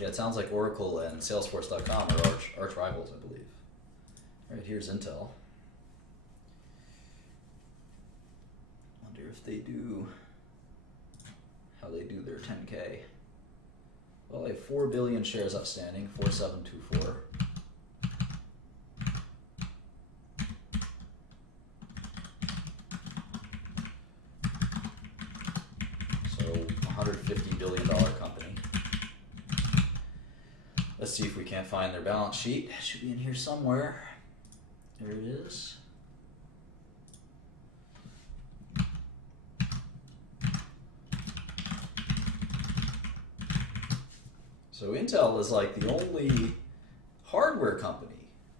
Yeah, it sounds like Oracle and Salesforce.com are arch rivals, I believe. All right, here's Intel. Wonder if they do how they do their 10K. Well, they have 4 billion shares outstanding, 4724. So, $150 billion company. Let's see if we can't find their balance sheet. It should be in here somewhere. There it is. So Intel is like the only hardware company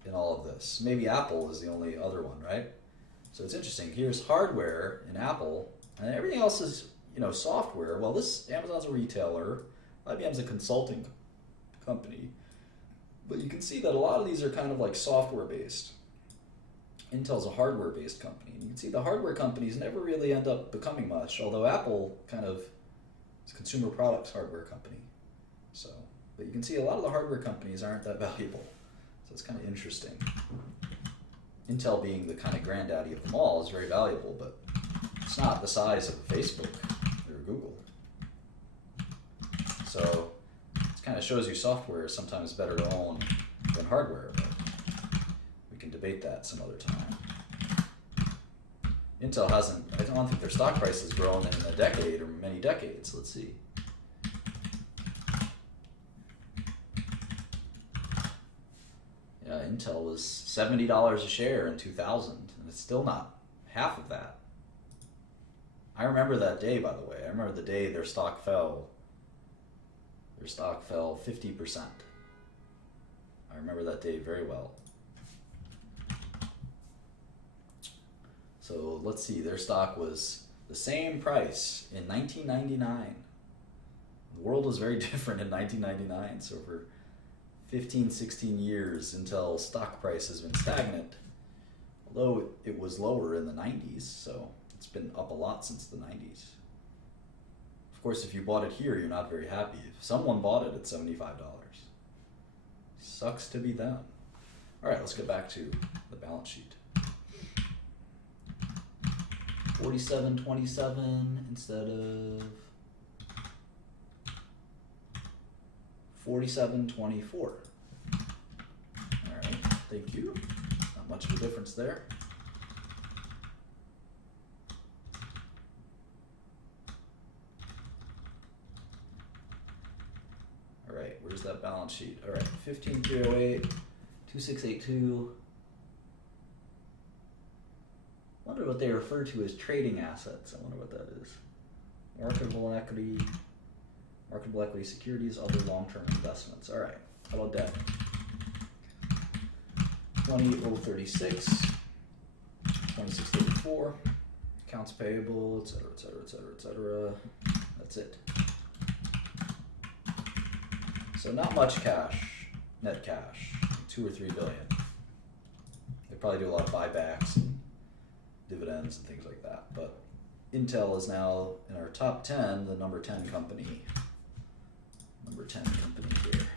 in all of this. Maybe Apple is the only other one, right? So it's interesting. Here's hardware in Apple, and everything else is, software. Well, Amazon's a retailer. IBM's a consulting company. But you can see that a lot of these are kind of like software-based. Intel's a hardware-based company. You can see the hardware companies never really end up becoming much, although Apple kind of is a consumer products hardware company. So, but you can see a lot of the hardware companies aren't that valuable. So it's kind of interesting. Intel being the kind of granddaddy of them all is very valuable, but it's not the size of Facebook or Google. So it kind of shows you software is sometimes better to own than hardware, but we can debate that some other time. Intel hasn't, I don't think their stock price has grown in a decade or many decades. Let's see. Yeah, Intel was $70 a share in 2000, and it's still not half of that. I remember that day, by the way. I remember the day their stock fell. Their stock fell 50%. I remember that day very well. So let's see, their stock was the same price in 1999. The world was very different in 1999, so for 15, 16 years, Intel stock price has been stagnant, although it was lower in the 90s, so it's been up a lot since the 90s. Of course, if you bought it here, you're not very happy. If someone bought it at $75, sucks to be them. All right, let's get back to the balance sheet. 4727 instead of 4724. All right, thank you. Not much of a difference there. All right, where's that balance sheet? All right, 15308, 2682. I wonder what they refer to as trading assets. I wonder what that is. Marketable equity securities, other long-term investments. All right, how about debt? 20036, 2634, accounts payable, etc. That's it. So not much cash, net cash, 2 or 3 billion. They probably do a lot of buybacks and dividends and things like that. But Intel is now in our top 10, the number 10 company. Number 10 company here.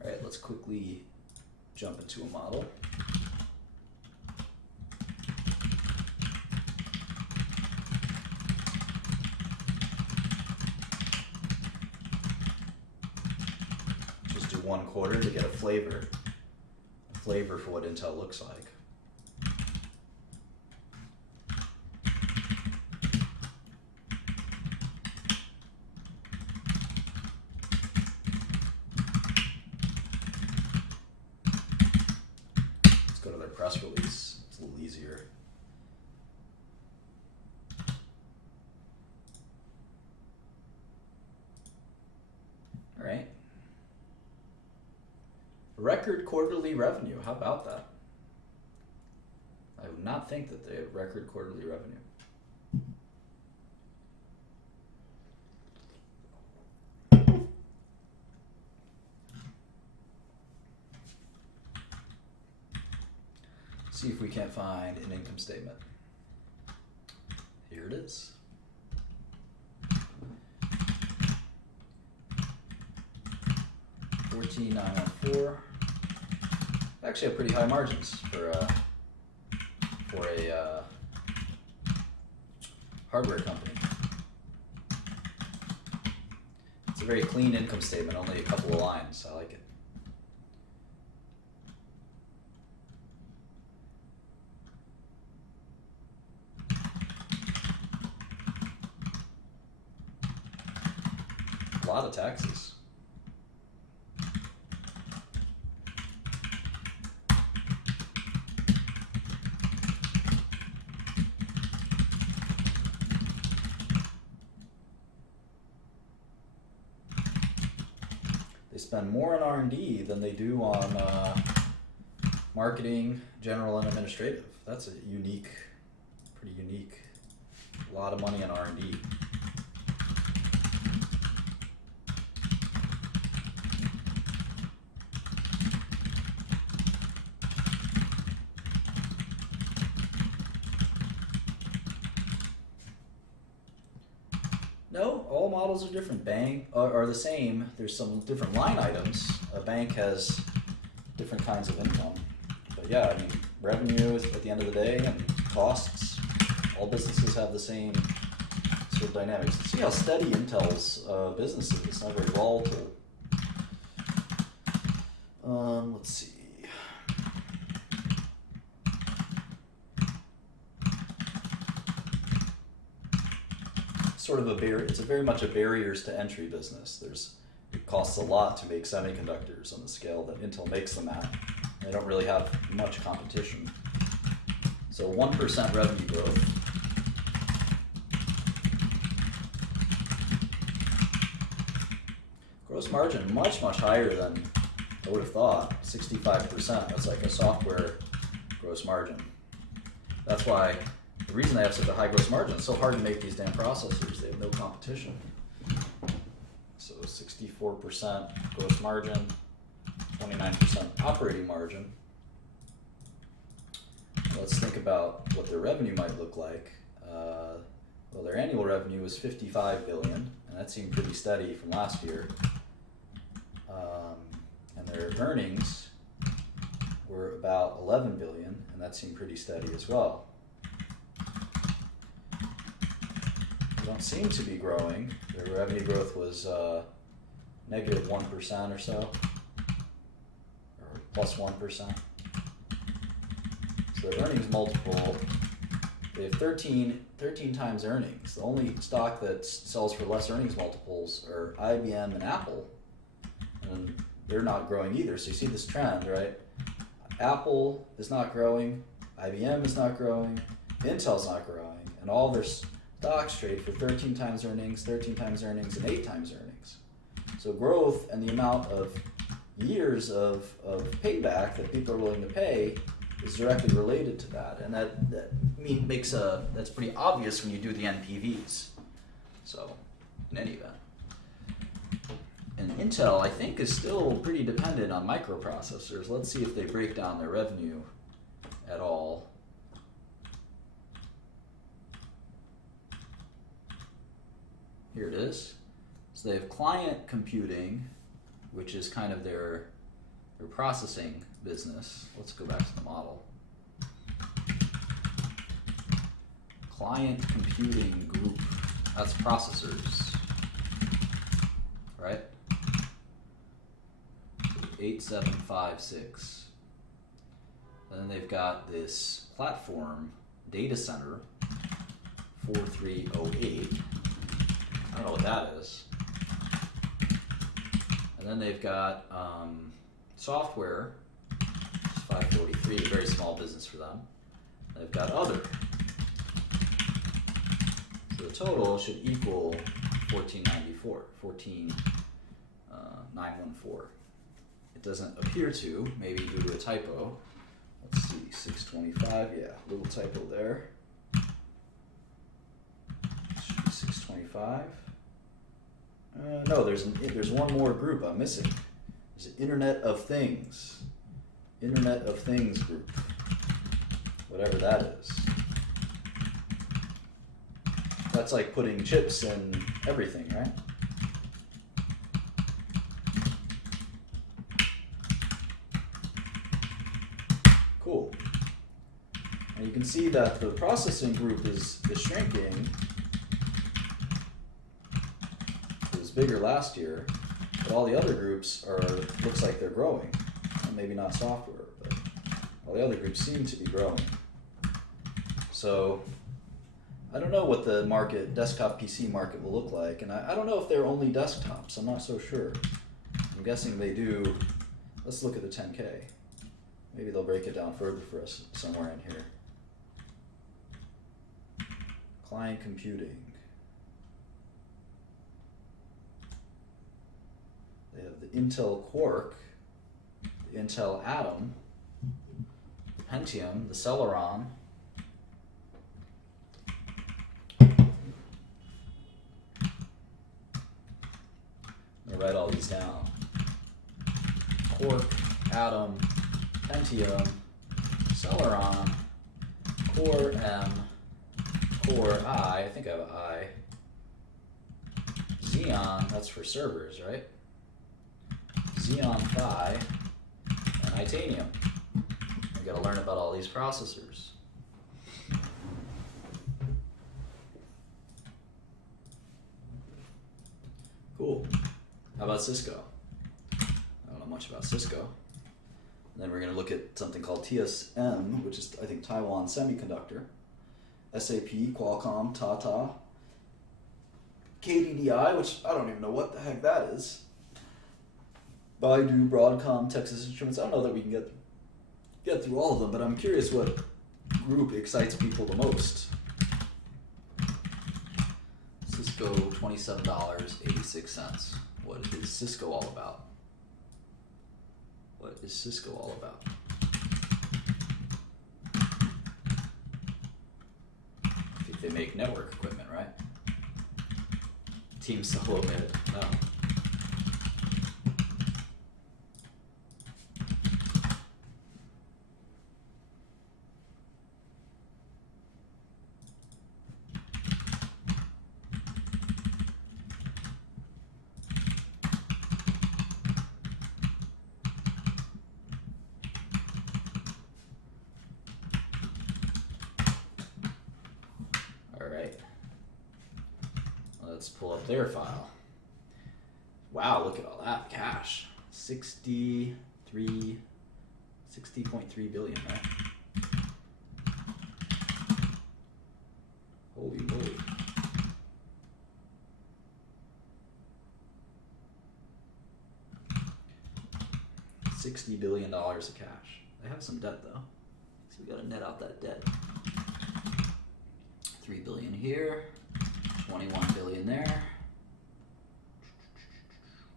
All right, let's quickly jump into a model. Just do 1 quarter to get a flavor for what Intel looks like. Press release. It's a little easier. Record quarterly revenue. How about that? I would not think that they have record quarterly revenue. See if we can't find an income statement. Here it is. $14,914. Actually, have pretty high margins for a hardware company. It's a very clean income statement, only a couple of lines. I like it. A lot of taxes. They spend more on R&D than they do on marketing, general, and administrative. That's a unique, pretty unique. A lot of money on R&D. No, all models are different. Bank are the same. There's some different line items. A bank has different kinds of income. But yeah, I mean, revenue is at the end of the day, and costs. All businesses have the same sort of dynamics. See how steady Intel's business is. It's not very volatile. Let's see. Sort of it's very much a barriers to entry business. It costs a lot to make semiconductors on the scale that Intel makes them at. They don't really have much competition. So 1% revenue growth. Gross margin much higher than I would have thought. 65%. That's like a software gross margin. That's why the reason they have such a high gross margin, it's so hard to make these damn processors. They have no competition. So 64% gross margin, 29% operating margin. Let's think about what their revenue might look like. Well, their annual revenue was $55 billion, and that seemed pretty steady from last year. And their earnings were about $11 billion, and that seemed pretty steady as well. They don't seem to be growing. Their revenue growth was negative 1% or so, or plus 1%. So their earnings multiple, they have 13 times earnings. The only stock that sells for less earnings multiples are IBM and Apple, and they're not growing either. So you see this trend, right? Apple is not growing, IBM is not growing, Intel's not growing, and all their stocks trade for 13 times earnings, and 8 times earnings. So growth and the amount of years of payback that people are willing to pay is directly related to that, and that's pretty obvious when you do the NPVs. So, in any event, and Intel, I think, is still pretty dependent on microprocessors. Let's see if they break down their revenue at all. Here it is. So they have client computing, which is kind of their processing business. Let's go back to the model. Client computing group, that's processors, right? 8756. And then they've got this platform data center 4308. I don't know what that is. And then they've got software, 543, a very small business for them. They've got other. So the total should equal 1494, 14914. It doesn't appear to, maybe due to a typo. Let's see, 625, yeah, little typo there. Should be 625. No, there's one more group I'm missing. There's an Internet of Things. Internet of Things group. Whatever that is. That's like putting chips in everything, right? Cool. And you can see that the processing group is shrinking. It was bigger last year, but all the other groups looks like they're growing. Well, maybe not software, but all the other groups seem to be growing. So I don't know what the desktop PC market will look like, and I don't know if they're only desktops. I'm not so sure. I'm guessing they do. Let's look at the 10K. Maybe they'll break it down further for us somewhere in here. Client computing. They have the Intel Quark, the Intel Atom, the Pentium, the Celeron. I'm gonna write all these down. Quark, Atom, Pentium, Celeron, Core M, Core I think I have an I. Xeon, that's for servers, right? Xeon Phi, and Itanium. We gotta learn about all these processors. Cool. How about Cisco? I don't know much about Cisco. And then we're going to look at something called TSM, which is, I think, Taiwan Semiconductor, SAP, Qualcomm, Tata, KDDI, which I don't even know what the heck that is, Baidu, Broadcom, Texas Instruments. I don't know that we can get through all of them, but I'm curious what group excites people the most. Cisco, $27.86. What is Cisco all about? What is Cisco all about? I think they make network equipment, right? Team Solo Mid. No. Let's pull up their file. Wow, look at all that cash. 60.3 billion, right? Holy moly. $60 billion of cash. They have some debt though. So we gotta net out that debt. 3 billion here. 21 billion there.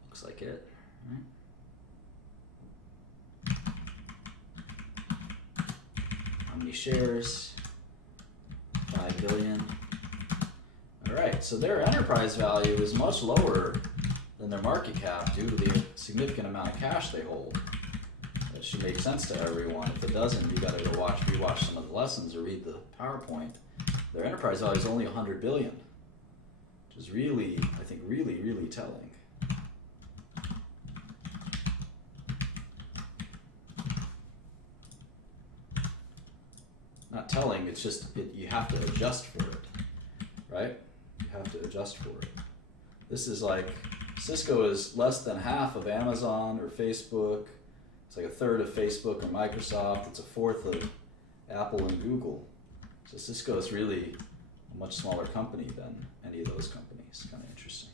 Looks like it. Right. How many shares? 5 billion. All right, so their enterprise value is much lower than their market cap due to the significant amount of cash they hold. That should make sense to everyone. If it doesn't, you gotta go rewatch some of the lessons or read the PowerPoint. Their enterprise value is only 100 billion. Is really, I think, really telling. Not telling, it's just, you have to adjust for it, right? You have to adjust for it. This is like, Cisco is less than half of Amazon or Facebook. It's like a third of Facebook or Microsoft. It's a fourth of Apple and Google. So Cisco is really a much smaller company than any of those companies. Kind of interesting.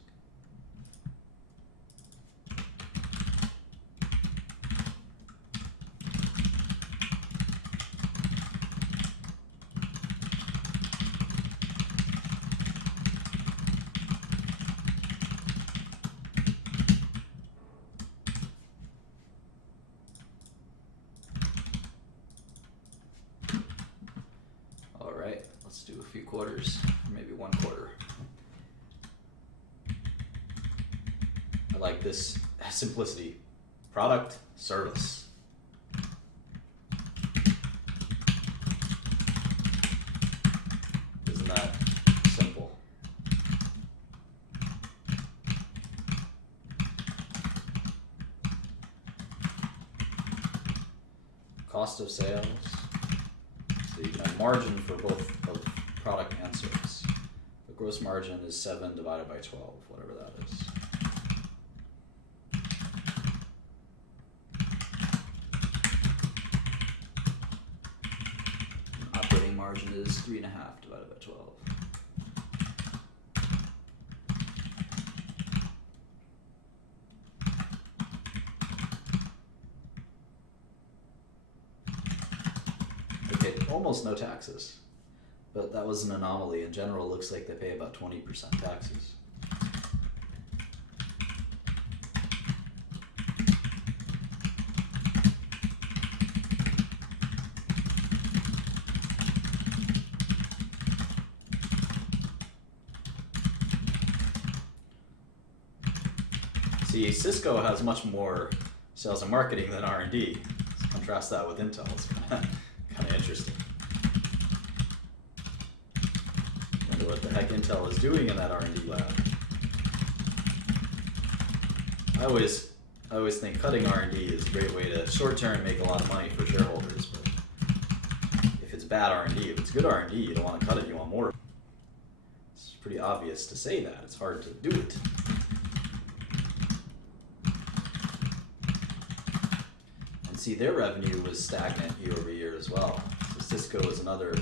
few quarters, or maybe 1 quarter. I like this simplicity. Product, service. Isn't that simple? Cost of sales. So you can have margin for both of product and service. The gross margin is 7 divided by 12, whatever that is. Operating margin is 3.5 divided by 12. Almost no taxes, but that was an anomaly. In general, it looks like they pay about 20% taxes. See, Cisco has much more sales and marketing than R&D. Let's contrast that with Intel. It's kind of interesting. Wonder what the heck Intel is doing in that R&D lab. I always think cutting R&D is a great way to short-term make a lot of money for shareholders. But if it's bad R&D, if it's good R&D, you don't want to cut it. You want more. It's pretty obvious to say that. It's hard to do it. See, their revenue was stagnant year over year as well. So Cisco is another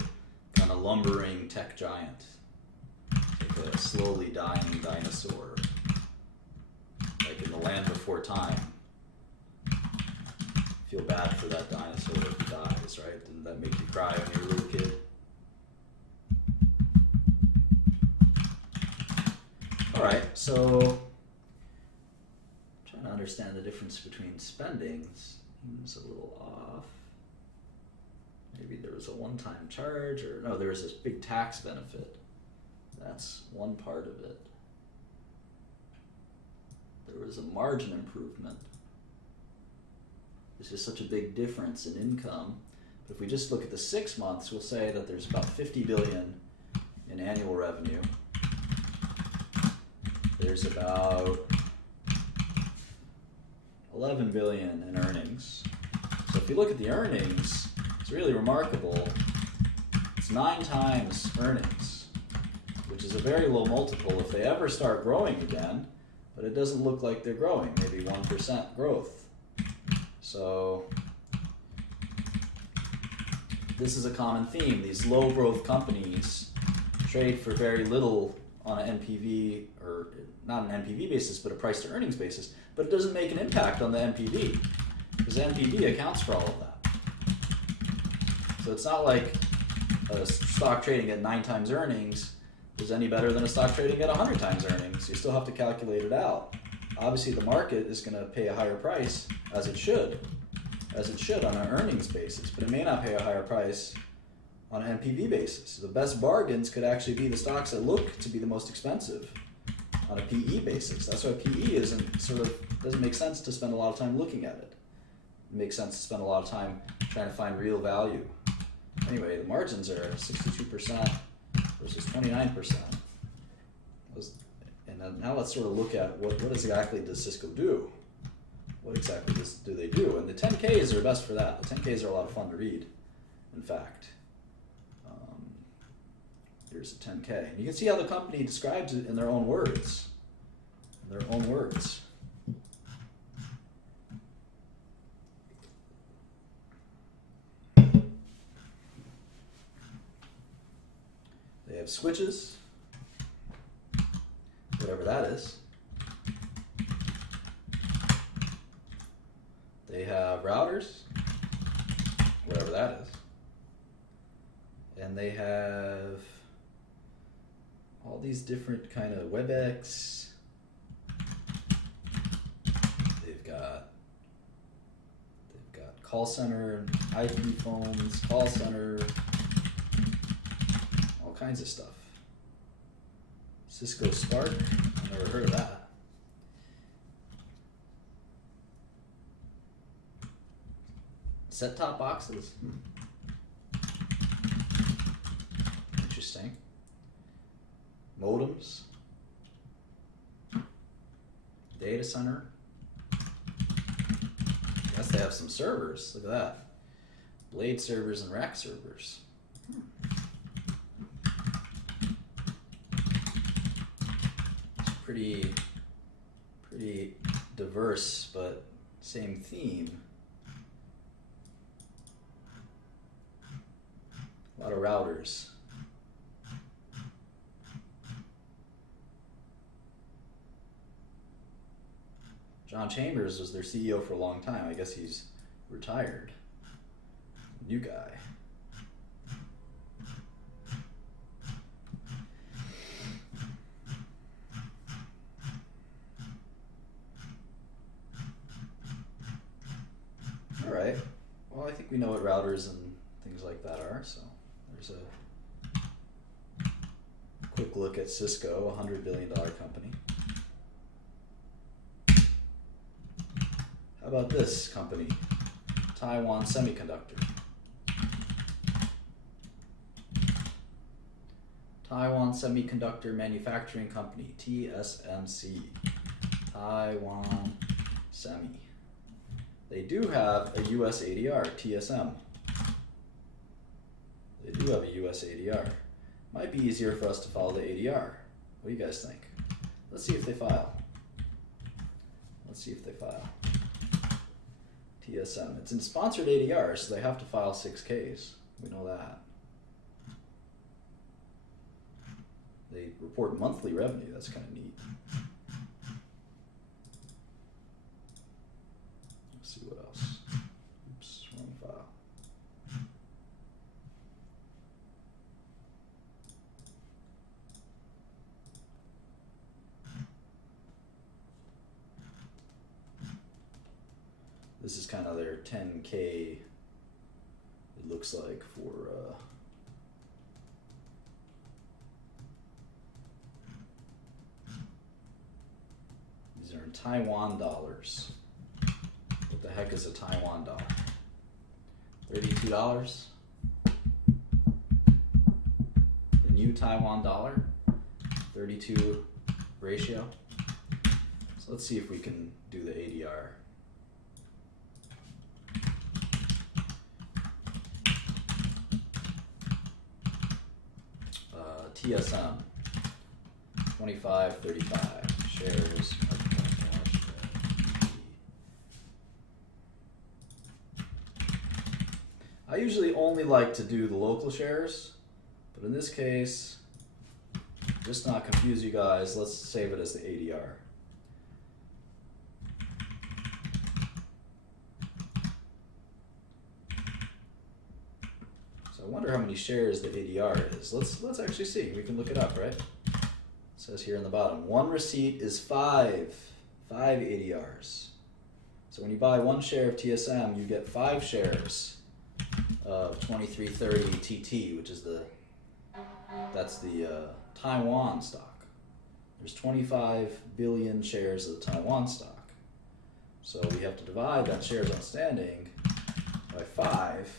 kind of lumbering tech giant, like a slowly dying dinosaur, like in the land before time. Feel bad for that dinosaur who dies, right? Didn't that make you cry when you were a little kid? All right, so trying to understand the difference between spendings. Seems a little off. Maybe there was a one-time charge, or no, there was this big tax benefit. That's one part of it. There was a margin improvement. This is such a big difference in income. But if we just look at the 6 months, we'll say that there's about 50 billion in annual revenue. There's about 11 billion in earnings. So if you look at the earnings, it's really remarkable. It's 9 times earnings, which is a very low multiple if they ever start growing again, but it doesn't look like they're growing, maybe 1% growth. So this is a common theme. These low growth companies trade for very little on an NPV, or not an NPV basis, but a price to earnings basis, but it doesn't make an impact on the NPV, because the NPV accounts for all of that. So it's not like a stock trading at 9 times earnings is any better than a stock trading at 100 times earnings. You still have to calculate it out. Obviously the market is going to pay a higher price, as it should on an earnings basis, but it may not pay a higher price on an NPV basis. The best bargains could actually be the stocks that look to be the most expensive on a PE basis. That's why PE doesn't make sense to spend a lot of time looking at it. It makes sense to spend a lot of time trying to find real value. Anyway, the margins are 62% versus 29%. And then now let's sort of look at what exactly does Cisco do? What exactly do they do? And the 10Ks are best for that. The 10Ks are a lot of fun to read, in fact. Here's a 10K. And you can see how the company describes it in their own words. They have switches, whatever that is. They have routers, whatever that is. And they have all these different kind of WebEx. They've got call center, IP phones, call center, all kinds of stuff. Cisco Spark, I've never heard of that. Set-top boxes? Interesting. Modems. Data center. I guess they have some servers. Look at that. Blade servers and rack servers. It's pretty diverse, but same theme. A lot of routers. John Chambers was their CEO for a long time. I guess he's retired. New guy. All right. Well, I think we know what routers and things like that are, so there's a quick look at Cisco, a $100 billion company. How about this company? Taiwan Semiconductor. Taiwan Semiconductor Manufacturing Company, TSMC. Taiwan Semi. They do have a US ADR, TSM. They do have a US ADR. Might be easier for us to follow the ADR. What do you guys think? Let's see if they file. Let's see if they file. TSM. It's in sponsored ADR, so they have to file 6Ks. We know that. They report monthly revenue. That's kind of neat. Let's see what else. Oops, wrong file. This is kind of their 10K, it looks like, for these are in Taiwan dollars. What the heck is a Taiwan dollar? $32? The new Taiwan dollar, 32 ratio. So let's see if we can do the ADR. TSM, 25.35 shares. I usually only like to do the local shares, but in this case, just not confuse you guys, let's save it as the ADR. I wonder how many shares the ADR is. Let's actually see. We can look it up, right? It says here in the bottom, one receipt is five ADRs. So when you buy one share of TSM, you get 5 shares of 2330 TT, which is that's the Taiwan stock. There's 25 billion shares of Taiwan stock. So we have to divide that shares outstanding by 5.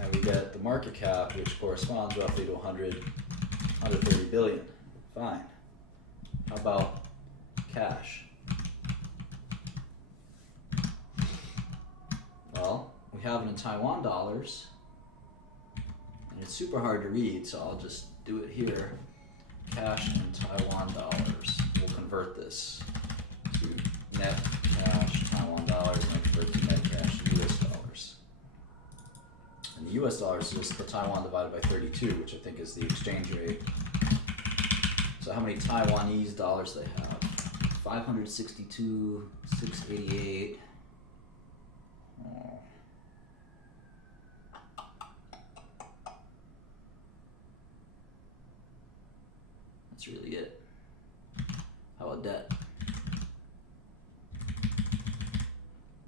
And we get the market cap, which corresponds roughly to 130 billion. Fine. How about cash? Well, we have it in Taiwan dollars, and it's super hard to read, so I'll just do it here. Cash in Taiwan dollars. We'll convert this to net cash Taiwan dollars, and convert to net cash US dollars. And the US dollar is just the Taiwan divided by 32, which I think is the exchange rate. So how many Taiwanese dollars they have? 562, 688. Oh. That's really it. How about debt?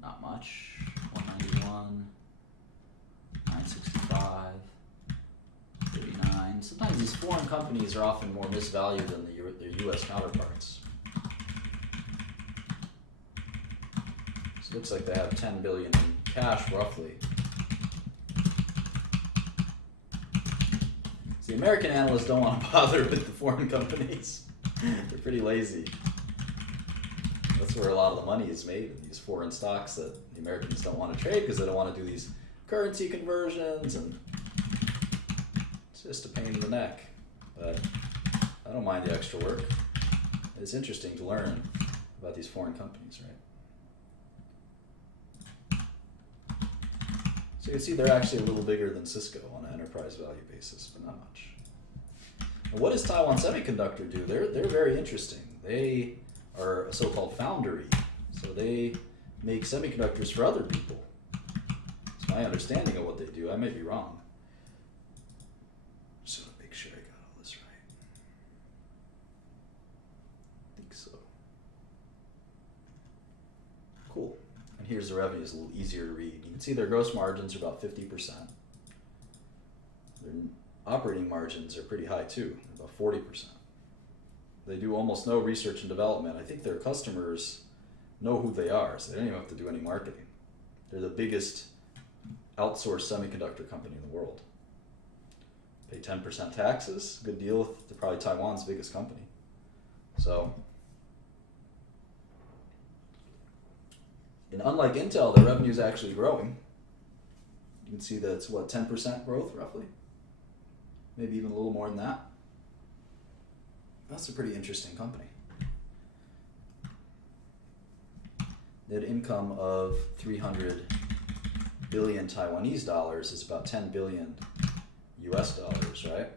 Not much. 191. 965, 39. Sometimes these foreign companies are often more misvalued than their U.S. counterparts. So it looks like they have 10 billion in cash, roughly. So the American analysts don't want to bother with the foreign companies. They're pretty lazy. That's where a lot of the money is made, in these foreign stocks that the Americans don't want to trade because they don't want to do these currency conversions, and it's just a pain in the neck. But I don't mind the extra work. It's interesting to learn about these foreign companies, right? So you can see they're actually a little bigger than Cisco on an enterprise value basis, but not much. And what does Taiwan Semiconductor do? They're very interesting. They are a so-called foundry, so they make semiconductors for other people. It's my understanding of what they do. I may be wrong. Just want to make sure I got all this right. I think so. Cool. And here's the revenues, a little easier to read. You can see their gross margins are about 50%. Their operating margins are pretty high too, about 40%. They do almost no research and development. I think their customers know who they are, so they don't even have to do any marketing. They're the biggest outsourced semiconductor company in the world. Pay 10% taxes, good deal. They're probably Taiwan's biggest company. So, and unlike Intel, their revenue is actually growing. You can see that it's what, 10% growth roughly? Maybe even a little more than that. That's a pretty interesting company. Net income of 300 billion Taiwanese dollars is about 10 billion US dollars, right?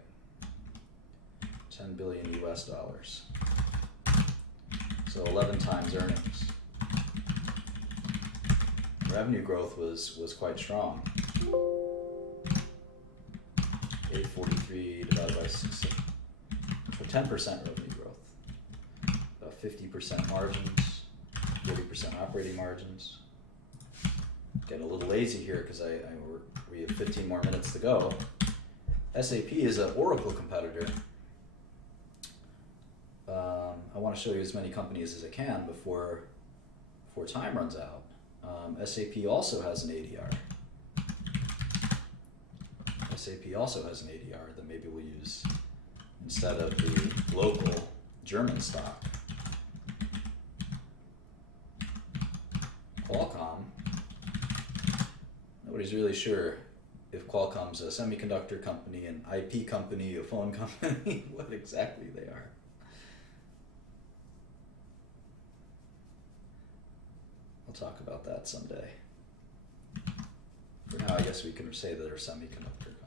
10 billion US dollars. So 11 times earnings. Revenue growth was quite strong. 843 divided by 6. 10% revenue growth, about 50% margins, 40% operating margins. Getting a little lazy here because we have 15 more minutes to go. SAP is an Oracle competitor. I want to show you as many companies as I can before time runs out. SAP also has an ADR. SAP also has an ADR that maybe we'll use instead of the local German stock. Qualcomm, nobody's really sure if Qualcomm's a semiconductor company, an IP company, a phone company, what exactly they are. I'll talk about that someday. For now, I guess we can say that they're a semiconductor company.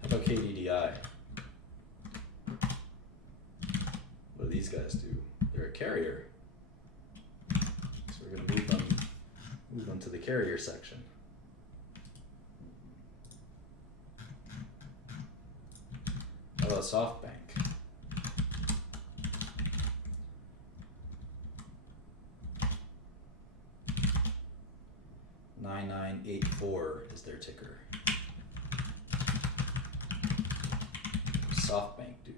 How about KDDI? What do these guys do? They're a carrier. So we're going to move them to the carrier section. How about SoftBank? $9984 is their ticker. SoftBank do?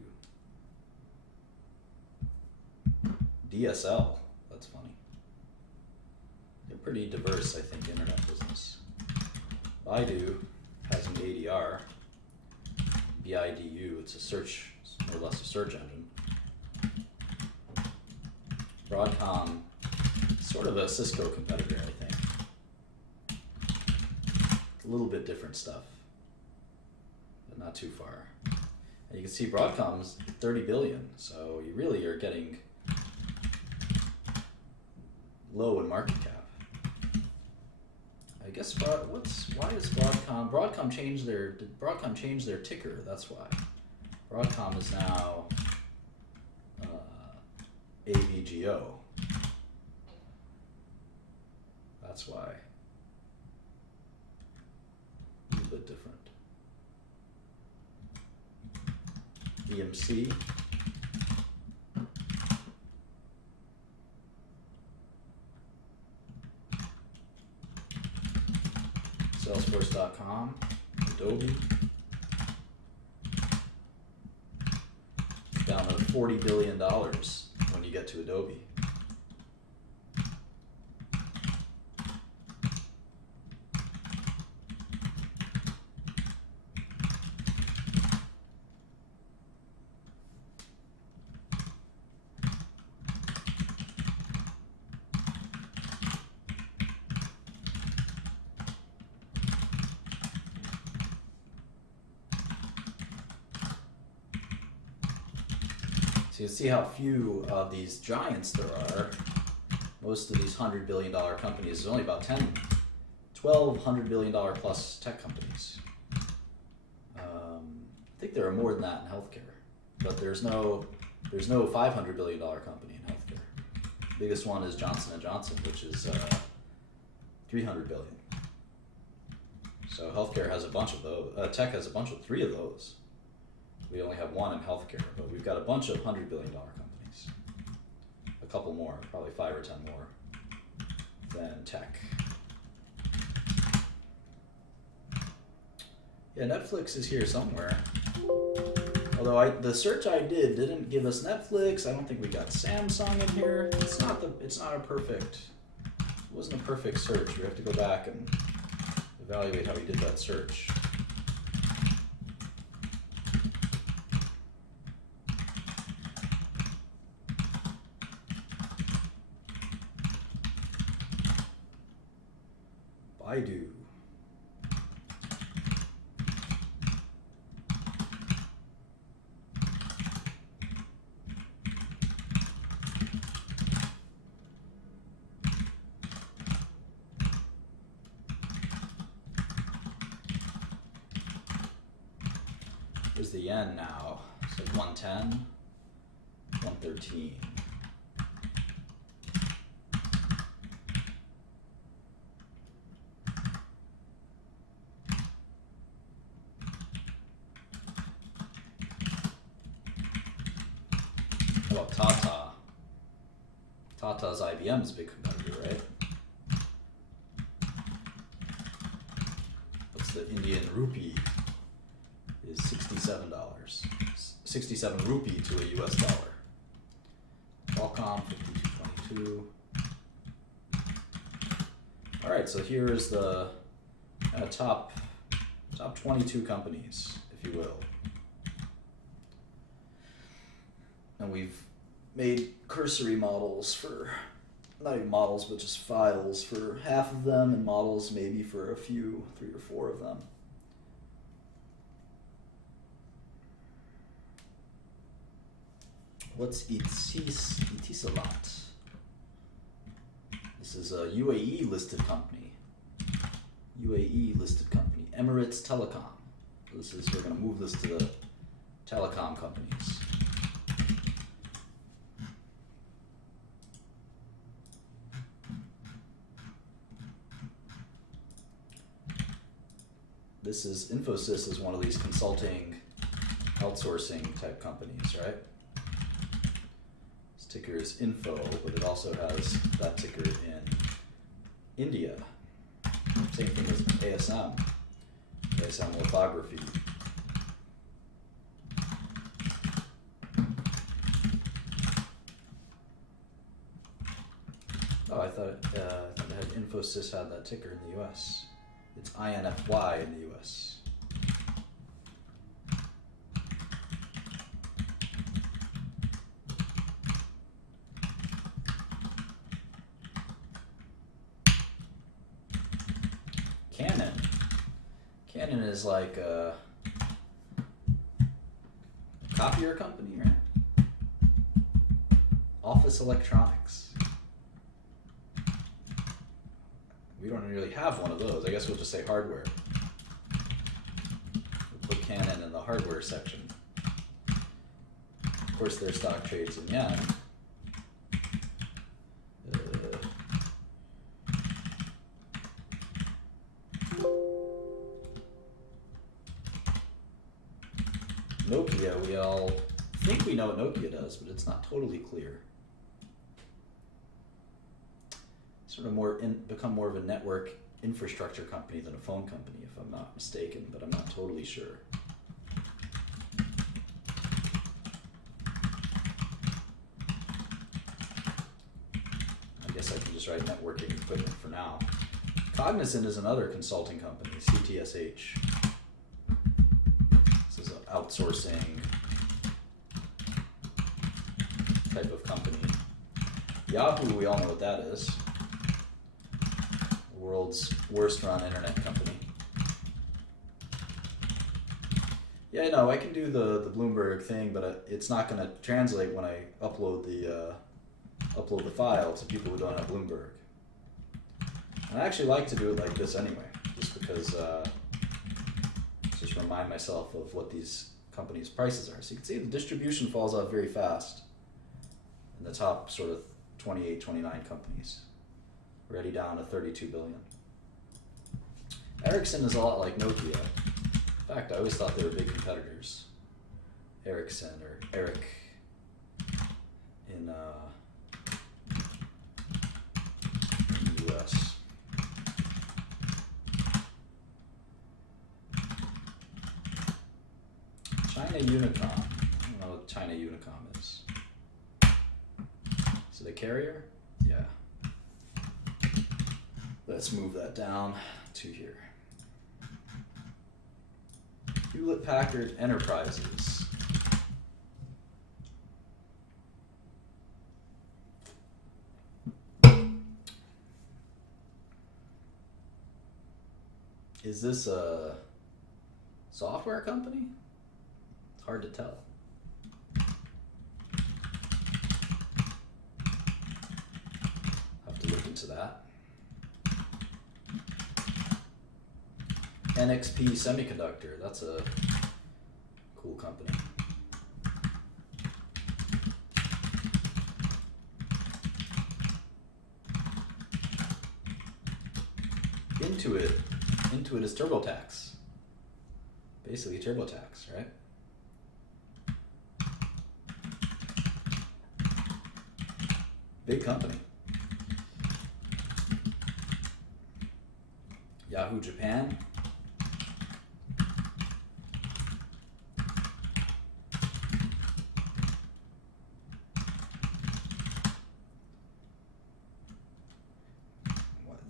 DSL, that's funny. They're pretty diverse, I think, internet business. Baidu has an ADR. BIDU, it's a search, more or less a search engine. Broadcom, sort of a Cisco competitor, I think. A little bit different stuff, but not too far. And you can see Broadcom's 30 billion, so you really are getting low in market cap. I guess why is Broadcom did Broadcom change their ticker? That's why. Broadcom is now AVGO. That's why. A little bit different. EMC. Salesforce.com, Adobe, down to $40 billion when you get to Adobe. So you see how few of these giants there are. Most of these $100 billion companies, there's only about 12 $100 billion plus tech companies. I think there are more than that in healthcare, but there's no $500 billion company in healthcare. The biggest one is Johnson & Johnson, which is $300 billion. So healthcare has a bunch of those. Tech has three of those. We only have one in healthcare, but we've got a bunch of $100 billion companies. A couple more, probably 5 or 10 more than tech. Yeah, Netflix is here somewhere. Although the search I did didn't give us Netflix. I don't think we got Samsung in here. It wasn't a perfect search. We have to go back and evaluate how we did that search. Baidu. Here's the yen now. It's like 110, 113. How about Tata? Tata's IBM's a big competitor, right? What's the Indian rupee? Is $67. 67 rupee to a US dollar. Qualcomm 5222. All right, so here is the top 22 companies, if you will. And we've made cursory models for, not even models, but just files for half of them, and models maybe for a few, 3 or 4 of them. What's Etisalat? This is a UAE listed company. Emirates Telecom. We're going to move this to the telecom companies. Infosys is one of these consulting, outsourcing type companies, right? This ticker is Info, but it also has that ticker in India. Same thing with ASM Lithography. Oh, I thought Infosys had that ticker in the U.S. It's INFY in the U.S. Canon is like a copier company, right? Office electronics. We don't really have one of those. I guess we'll just say hardware. We'll put Canon in the hardware section. Of course, their stock trades in yen. Nokia, we all think we know what Nokia does, but it's not totally clear. Sort of become more of a network infrastructure company than a phone company, if I'm not mistaken, but I'm not totally sure. I guess I can just write networking equipment for now. Cognizant is another consulting company, CTSH. This is an outsourcing type of company. Yahoo, we all know what that is. The world's worst run internet company. Yeah, no, I can do the Bloomberg thing, but it's not going to translate when I upload the file to people who don't have Bloomberg. And I actually like to do it like this anyway, just because just remind myself of what these companies' prices are. So you can see the distribution falls off very fast in the top sort of 28, 29 companies, already down to 32 billion. Ericsson is a lot like Nokia. In fact, I always thought they were big competitors. Ericsson, or Eric in the US. China Unicom. I don't know what China Unicom is. Is it a carrier? Yeah. Let's move that down to here. Hewlett Packard Enterprises. Is this a software company? It's hard to tell. Have to look into that. NXP Semiconductor, that's a cool company. Intuit is TurboTax. Basically TurboTax, right? Big company. Yahoo Japan.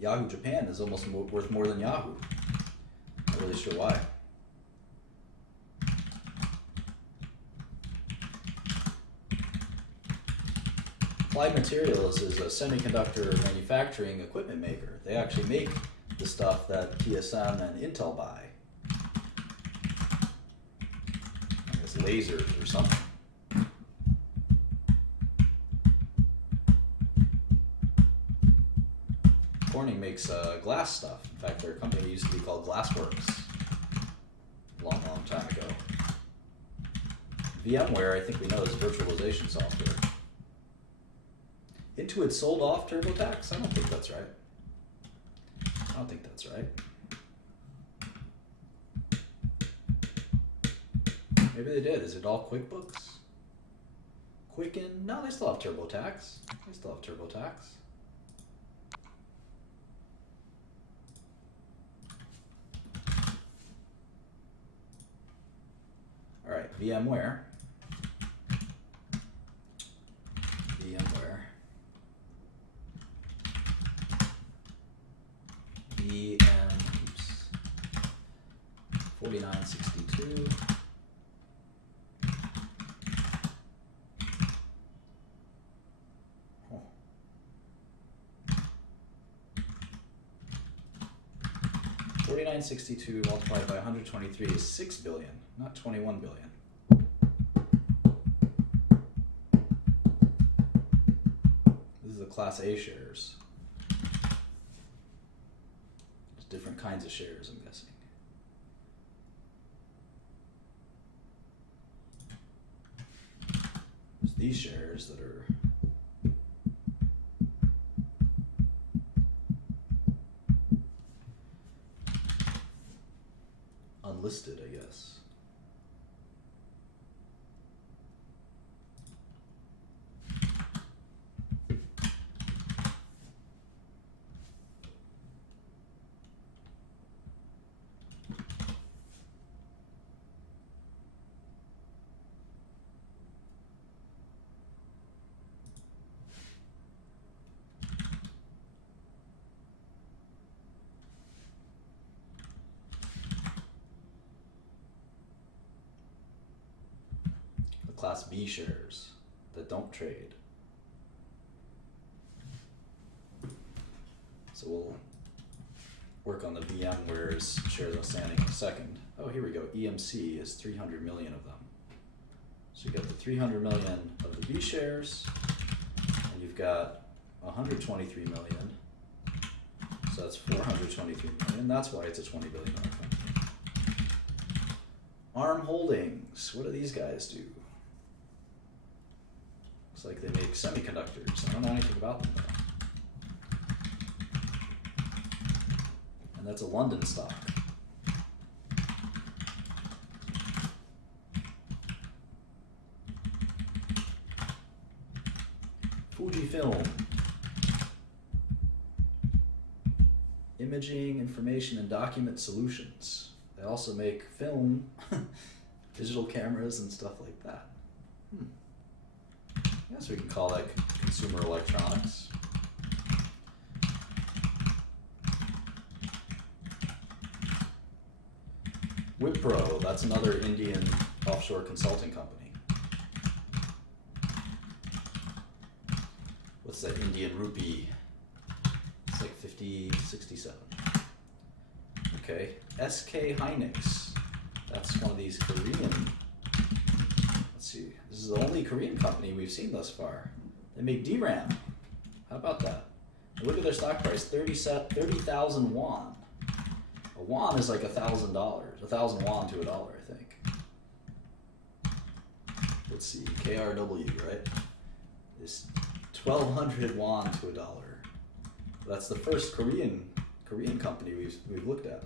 Yahoo Japan is almost worth more than Yahoo. Not really sure why. Applied Materials is a semiconductor manufacturing equipment maker. They actually make the stuff that TSM and Intel buy. I guess lasers or something. Corning makes glass stuff. In fact, their company used to be called Glassworks a long, long time ago. VMware, I think we know, is virtualization software. Intuit sold off TurboTax? I don't think that's right. I don't think that's right. Maybe they did. Is it all QuickBooks? Quicken? No, they still have TurboTax. They still have TurboTax. All right, VMware. oops. 4962. Oh. 4962 multiplied by 123 is 6 billion, not 21 billion. This is the Class A shares. There's different kinds of shares, I'm guessing. There's these shares that are unlisted, I guess. Class B shares that don't trade. So we'll work on the VMware's shares outstanding in a second. Oh, here we go. EMC is 300 million of them. So you got the 300 million of the B shares, and you've got 123 million. So that's 423 million. That's why it's a $20 billion company. ARM Holdings. What do these guys do? Looks like they make semiconductors. I don't know anything about them though. And that's a London stock. Fujifilm. Imaging, information, and document solutions. They also make film, digital cameras, and stuff like that. I guess we can call that consumer electronics. Wipro, that's another Indian offshore consulting company. What's that Indian rupee? It's like 50, 67. Okay, SK Hynix. That's one of these Korean. Let's see, this is the only Korean company we've seen thus far. They make DRAM. How about that? And look at their stock price, 30,000 won. A won is like $1,000. 1,000 won to $1, I think. Let's see, KRW, right? This 1,200 won to $1. That's the first Korean company we've looked at.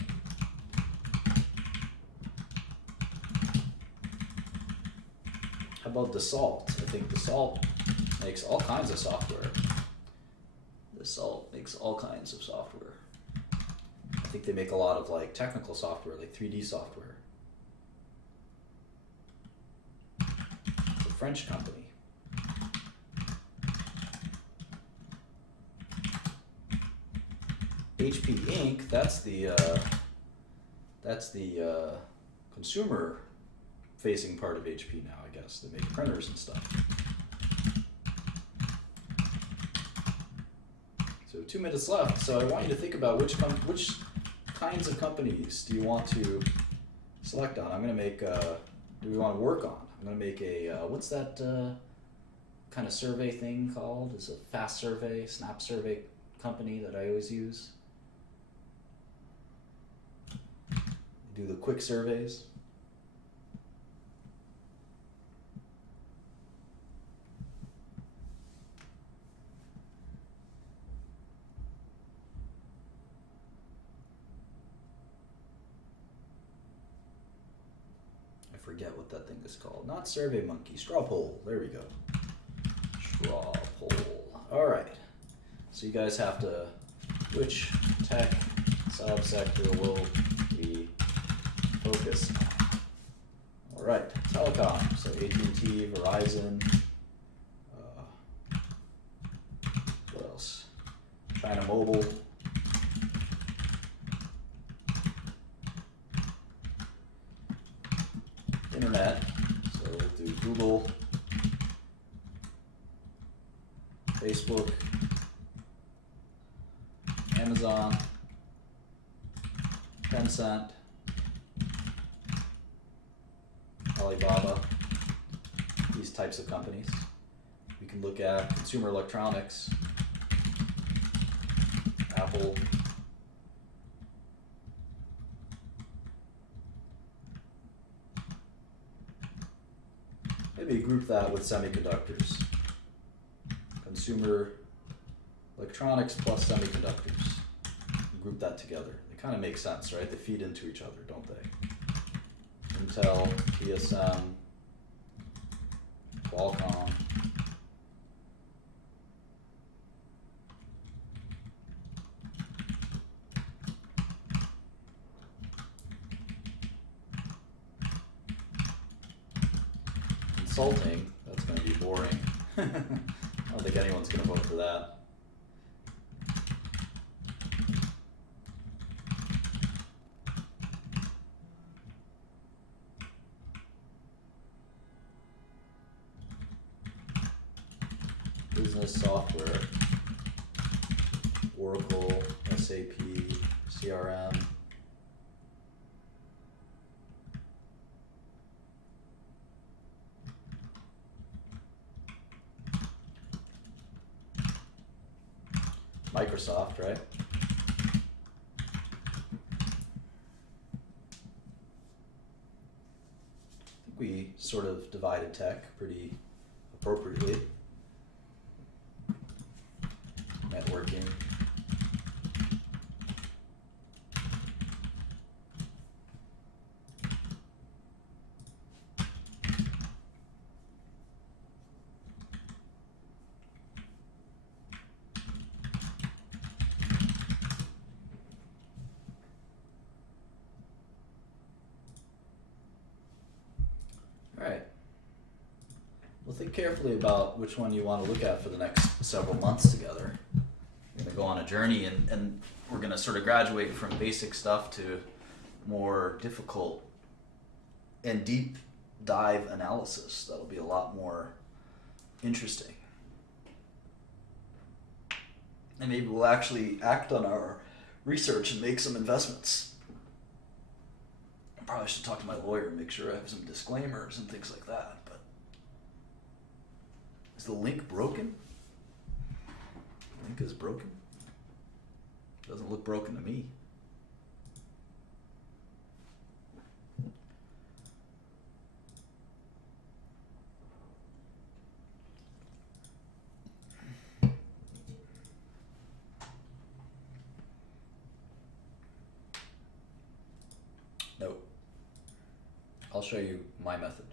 How about Dassault? I think Dassault makes all kinds of software. Dassault makes all kinds of software. I think they make a lot of like technical software, like 3D software. It's a French company. HP Inc. That's the consumer facing part of HP now, I guess. They make printers and stuff. So 2 minutes left. So I want you to think about which kinds of companies do you want to select on. I'm going to make, do we want to work on? I'm going to make a, what's that kind of survey thing called? It's a fast survey, snap survey company that I always use. Do the quick surveys. I forget what that thing is called. Not Survey Monkey, Straw Poll. There we go. Straw Poll. All right. So you guys have to, which tech subsector will we focus on? All right, telecom. So AT&T, Verizon. What else? China Mobile. Internet. So we'll do Google, Facebook, Amazon, Tencent, Alibaba, these types of companies. We can look at consumer electronics, Apple, maybe group that with semiconductors. Consumer electronics plus semiconductors. Group that together. They kind of make sense, right? They feed into each other, don't they? Intel, TSM, Qualcomm. Consulting, that's going to be boring. I don't think anyone's going to vote for that. business software, Oracle, SAP, CRM. Microsoft, right? I think we sort of divided tech pretty appropriately. Networking. Alright. Well, think carefully about which one you want to look at for the next several months together. We're going to go on a journey and we're going to sort of graduate from basic stuff to more difficult and deep dive analysis. That'll be a lot more interesting. And maybe we'll actually act on our research and make some investments. I probably should talk to my lawyer and make sure I have some disclaimers and things like that. But is the link broken? The link is broken? Doesn't look broken to me. No. I'll show you my method.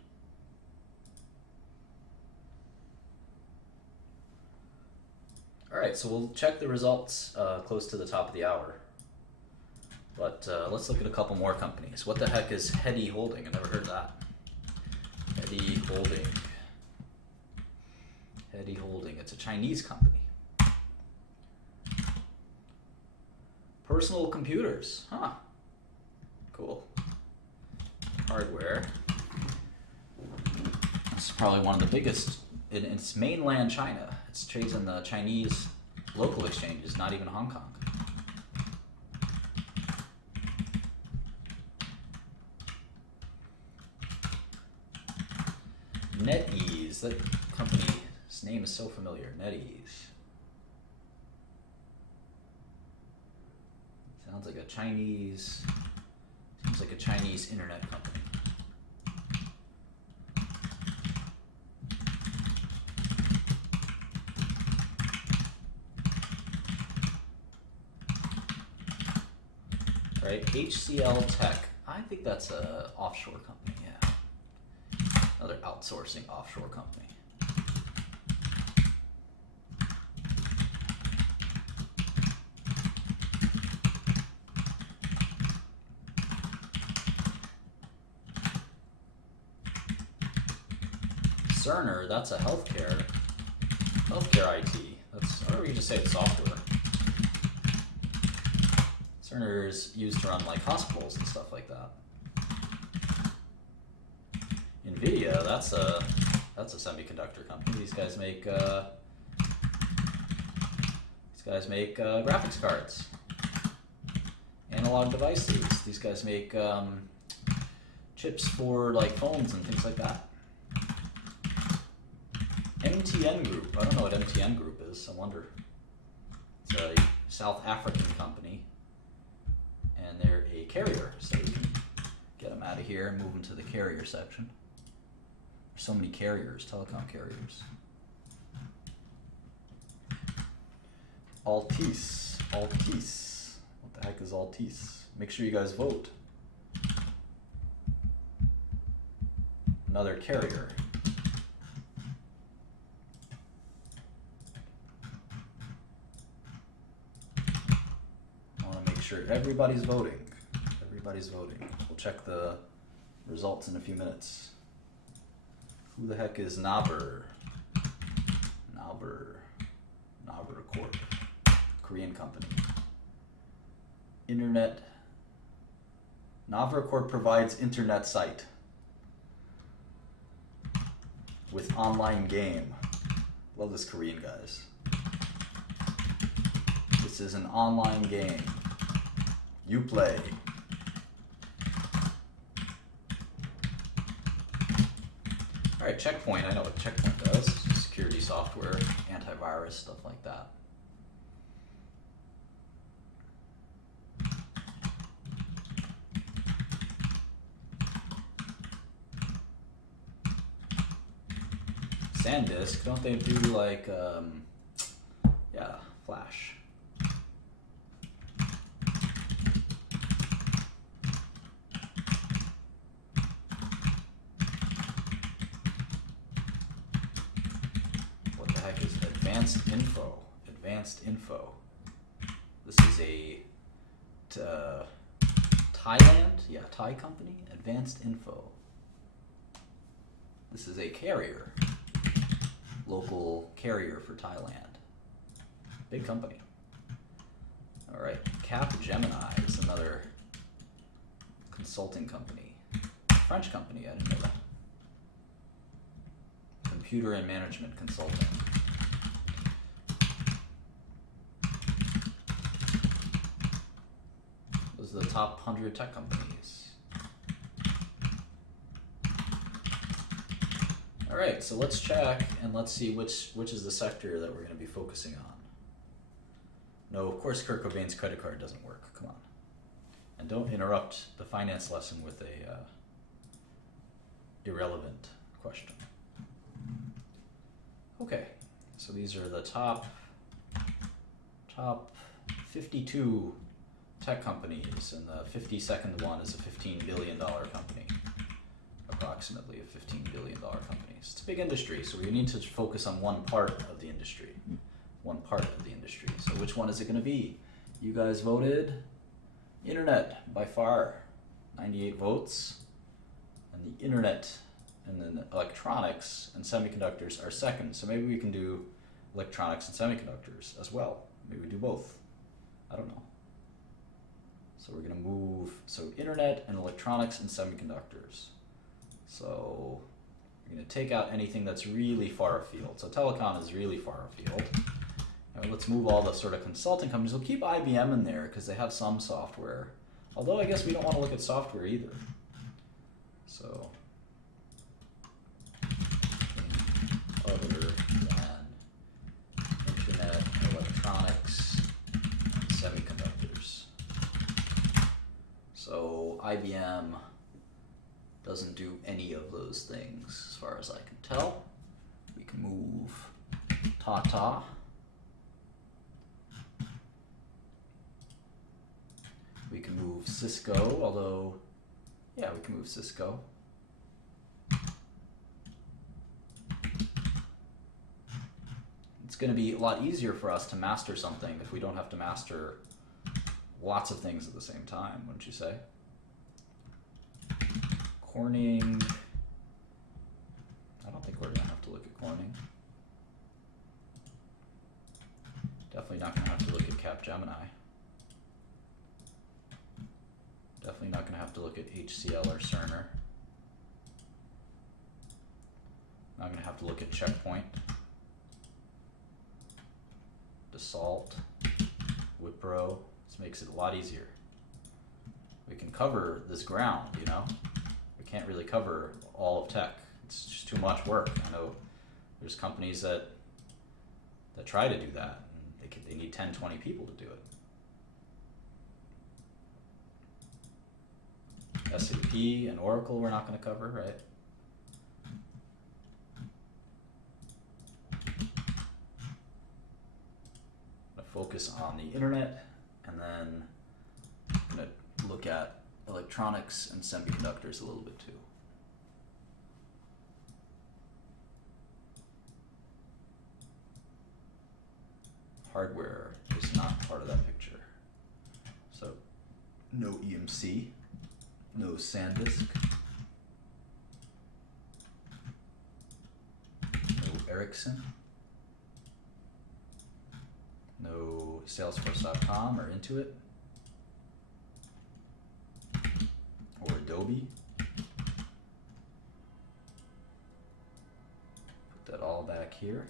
Alright, so we'll check the results close to the top of the hour. But let's look at a couple more companies. What the heck is Heady Holding? I never heard that. Heady Holding. Heady Holding. It's a Chinese company. Personal computers. Huh. Cool. Hardware. This is probably one of the biggest in its mainland China. It trades in the Chinese local exchanges, not even Hong Kong. NetEase. That company's name is so familiar. NetEase. Sounds like a Chinese. Seems like a Chinese internet company. Right, HCL Tech. I think that's a offshore company, yeah. Another outsourcing offshore company. Cerner, that's a healthcare IT. That's, or you just say it's software. Cerner is used to run like hospitals and stuff like that. Nvidia, that's a semiconductor company. These guys make graphics cards, analog devices. These guys make chips for like phones and things like that. MTN Group. I don't know what MTN Group is. I wonder. It's a South African company. And they're a carrier, so we can get them out of here and move them to the carrier section. There's so many carriers, telecom carriers. Altice. What the heck is Altice? Make sure you guys vote. Another carrier. Sure, everybody's voting. Everybody's voting. We'll check the results in a few minutes. Who the heck is Naver? Naver Corp. Korean company. Internet. Naver Corp provides internet site with online game. Love this Korean, guys. This is an online game. You play. Alright, Checkpoint. I know what Checkpoint does. Security software, antivirus, stuff like that. SanDisk, don't they do like, yeah, Flash. What the heck is Advanced Info? Advanced Info. This is a Thailand? Yeah, Thai company. Advanced Info. This is a carrier. Local carrier for Thailand. Big company. Alright, Capgemini is another consulting company. French company, I didn't know that. Computer and management consulting. Those are the top 100 tech companies. Alright, so let's check and let's see which is the sector that we're going to be focusing on. No, of course Kurt Cobain's credit card doesn't work. Come on. And don't interrupt the finance lesson with a irrelevant question. Okay, so these are the top 52 tech companies, and the 52nd one is a $15 billion company. Approximately a $15 billion company. It's a big industry, so we need to focus on one part of the industry. One part of the industry. So which one is it going to be? You guys voted internet by far. 98 votes. And the internet and then electronics and semiconductors are second. So maybe we can do electronics and semiconductors as well. Maybe we do both. I don't know. So we're going to move, so internet and electronics and semiconductors. So we're going to take out anything that's really far afield. So telecom is really far afield. Now let's move all the sort of consulting companies. We'll keep IBM in there because they have some software. Although I guess we don't want to look at software either. So other than internet, electronics, and semiconductors. So IBM doesn't do any of those things as far as I can tell. We can move Tata. We can move Cisco, although, yeah, we can move Cisco. It's going to be a lot easier for us to master something if we don't have to master lots of things at the same time, wouldn't you say? Corning. I don't think we're going to have to look at Corning. Definitely not going to have to look at Capgemini. Definitely not going to have to look at HCL or Cerner. Not going to have to look at Checkpoint. Dassault. Wipro. This makes it a lot easier. We can cover this ground, you know? We can't really cover all of tech. It's just too much work. I know there's companies that try to do that, and they need 10, 20 people to do it. SAP and Oracle we're not going to cover, right? I'm going to focus on the internet, and then I'm going to look at electronics and semiconductors a little bit too. Hardware is not part of that picture. So no EMC. No SanDisk. No Ericsson. No Salesforce.com or Intuit. Or Adobe. Put that all back here.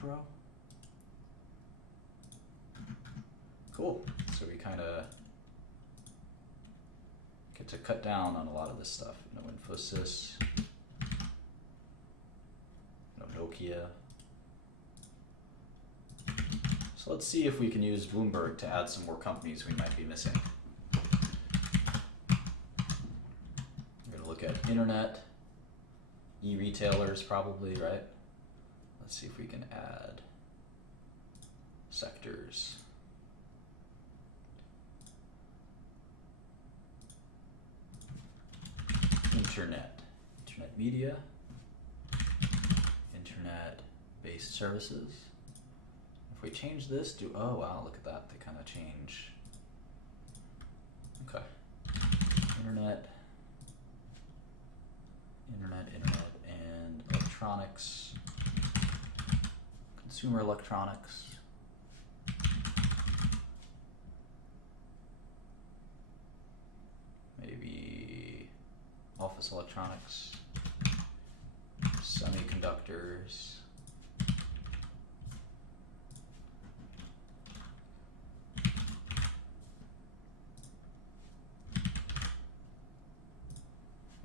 Pro. Cool. So we kind of get to cut down on a lot of this stuff. No Infosys, no Nokia. So let's see if we can use Bloomberg to add some more companies we might be missing. We're going to look at internet, e-retailers probably, right? Let's see if we can add sectors. Internet media, internet-based services. If we change this to, oh wow, look at that, they kind of change. Okay. Internet, and electronics, consumer electronics. Maybe office electronics, semiconductors,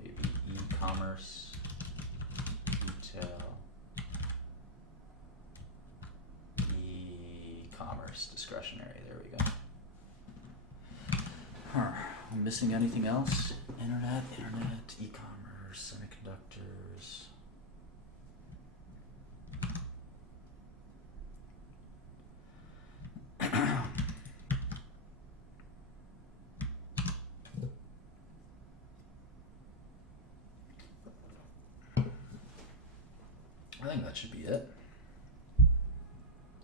maybe e-commerce, retail, e-commerce, discretionary, there we go. I'm missing anything else? Internet, e-commerce, semiconductors. I think that should be it.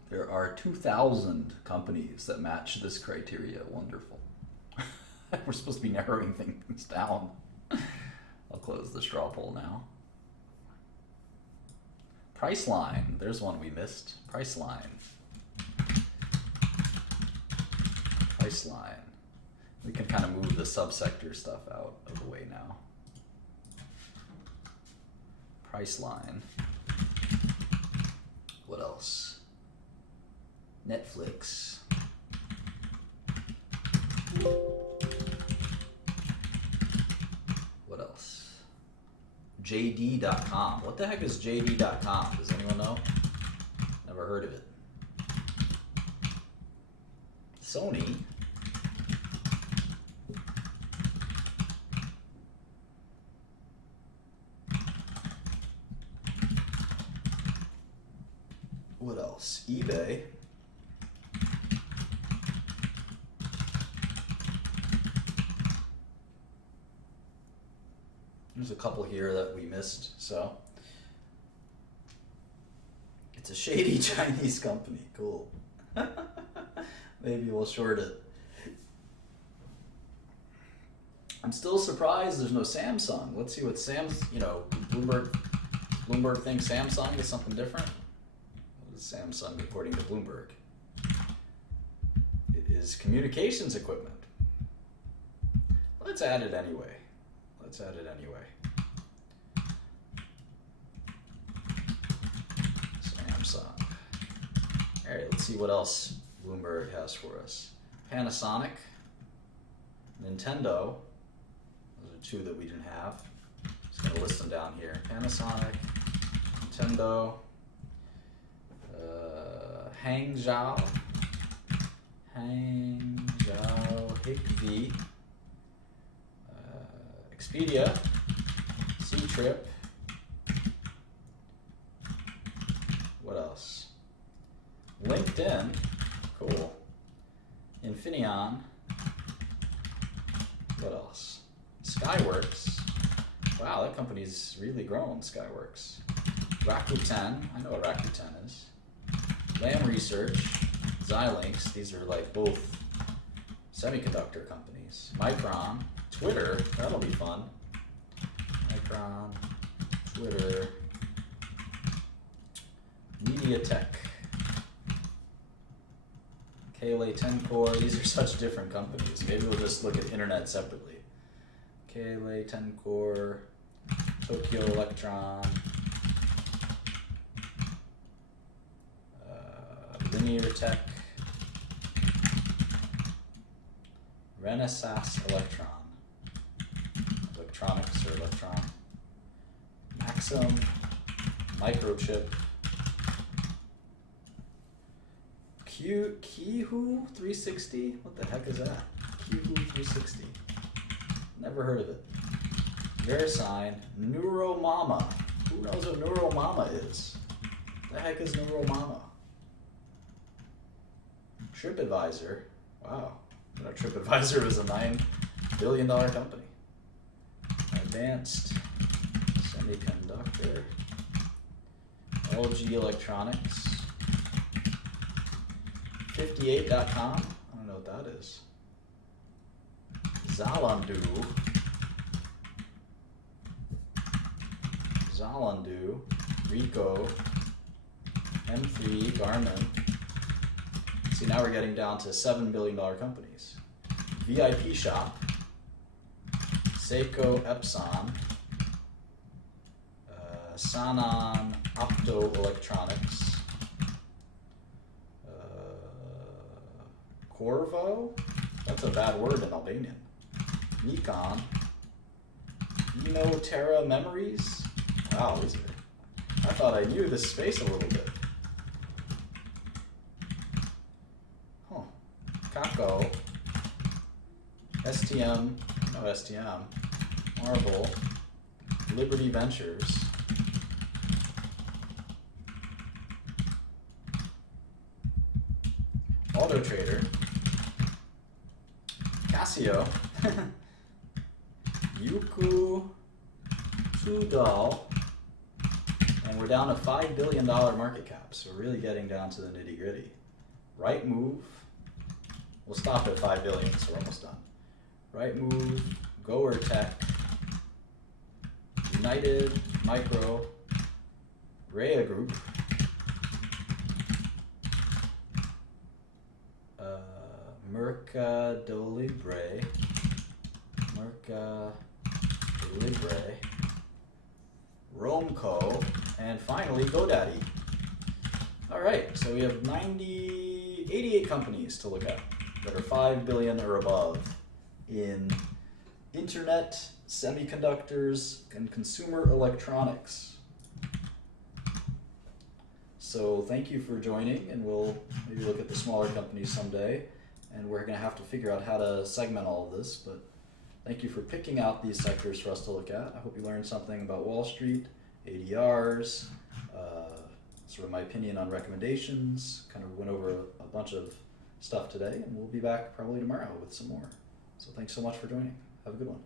There are 2,000 companies that match this criteria. Wonderful. We're supposed to be narrowing things down. I'll close the straw poll now. Priceline. There's one we missed. Priceline. We can kind of move the subsector stuff out of the way now. Priceline. What else? Netflix. What else? JD.com. What the heck is JD.com? Does anyone know? Never heard of it. Sony. What else? eBay. There's a couple here that we missed, so. It's a shady Chinese company. Cool. Maybe we'll short it. I'm still surprised there's no Samsung. Let's see what Bloomberg thinks Samsung is something different. What is Samsung according to Bloomberg? It is communications equipment. Let's add it anyway. Samsung. All right, let's see what else Bloomberg has for us. Panasonic, Nintendo. Those are two that we didn't have. Just gonna list them down here. Panasonic, Nintendo, Hangzhou, Hikvi, Expedia, C-Trip. What else? LinkedIn, cool. Infineon. What else? Skyworks. Wow, that company's really grown, Skyworks. Rakuten, I know what Rakuten is. Lam Research, Xilinx, these are like both semiconductor companies. Micron, Twitter, that'll be fun. Micron, Twitter, MediaTek, KLA Tencor, these are such different companies. Maybe we'll just look at internet separately. KLA Tencor, Tokyo Electron, Linear Tech, Renaissance Electronics or Electron, Maxim, Microchip, Kihu 360? What the heck is that? Kihu 360. Never heard of it. VeriSign, Neuromama. Who knows what Neuromama is? What the heck is Neuromama? TripAdvisor. Wow. You know, TripAdvisor is a $9 billion company. Advanced Semiconductor. LG Electronics. 58.com. I don't know what that is. Zalando, Ricoh, M3, Garmin. See, now we're getting down to $7 billion companies. VIP Shop, Seiko Epson, Sanan Optoelectronics, Corvo, that's a bad word in Albanian. Nikon, Terra Memories. Wow, I thought I knew this space a little bit. Huh. Kako, STM, no STM, Marvel, Liberty Ventures, Auto Trader, Casio, Yuku, Tudal, and we're down to $5 billion market cap, so we're really getting down to the nitty gritty. Rightmove, we'll stop at 5 billion, so we're almost done. Rightmove, Goer Tech, United Micro, Rhea Group, Mercado Libre, Romco, and finally GoDaddy. Alright, so we have 88 companies to look at that are 5 billion or above in internet, semiconductors, and consumer electronics. So thank you for joining, and we'll maybe look at the smaller companies someday, and we're going to have to figure out how to segment all of this, but thank you for picking out these sectors for us to look at. I hope you learned something about Wall Street, ADRs, sort of my opinion on recommendations, kind of went over a bunch of stuff today, and we'll be back probably tomorrow with some more. So thanks so much for joining. Have a good one.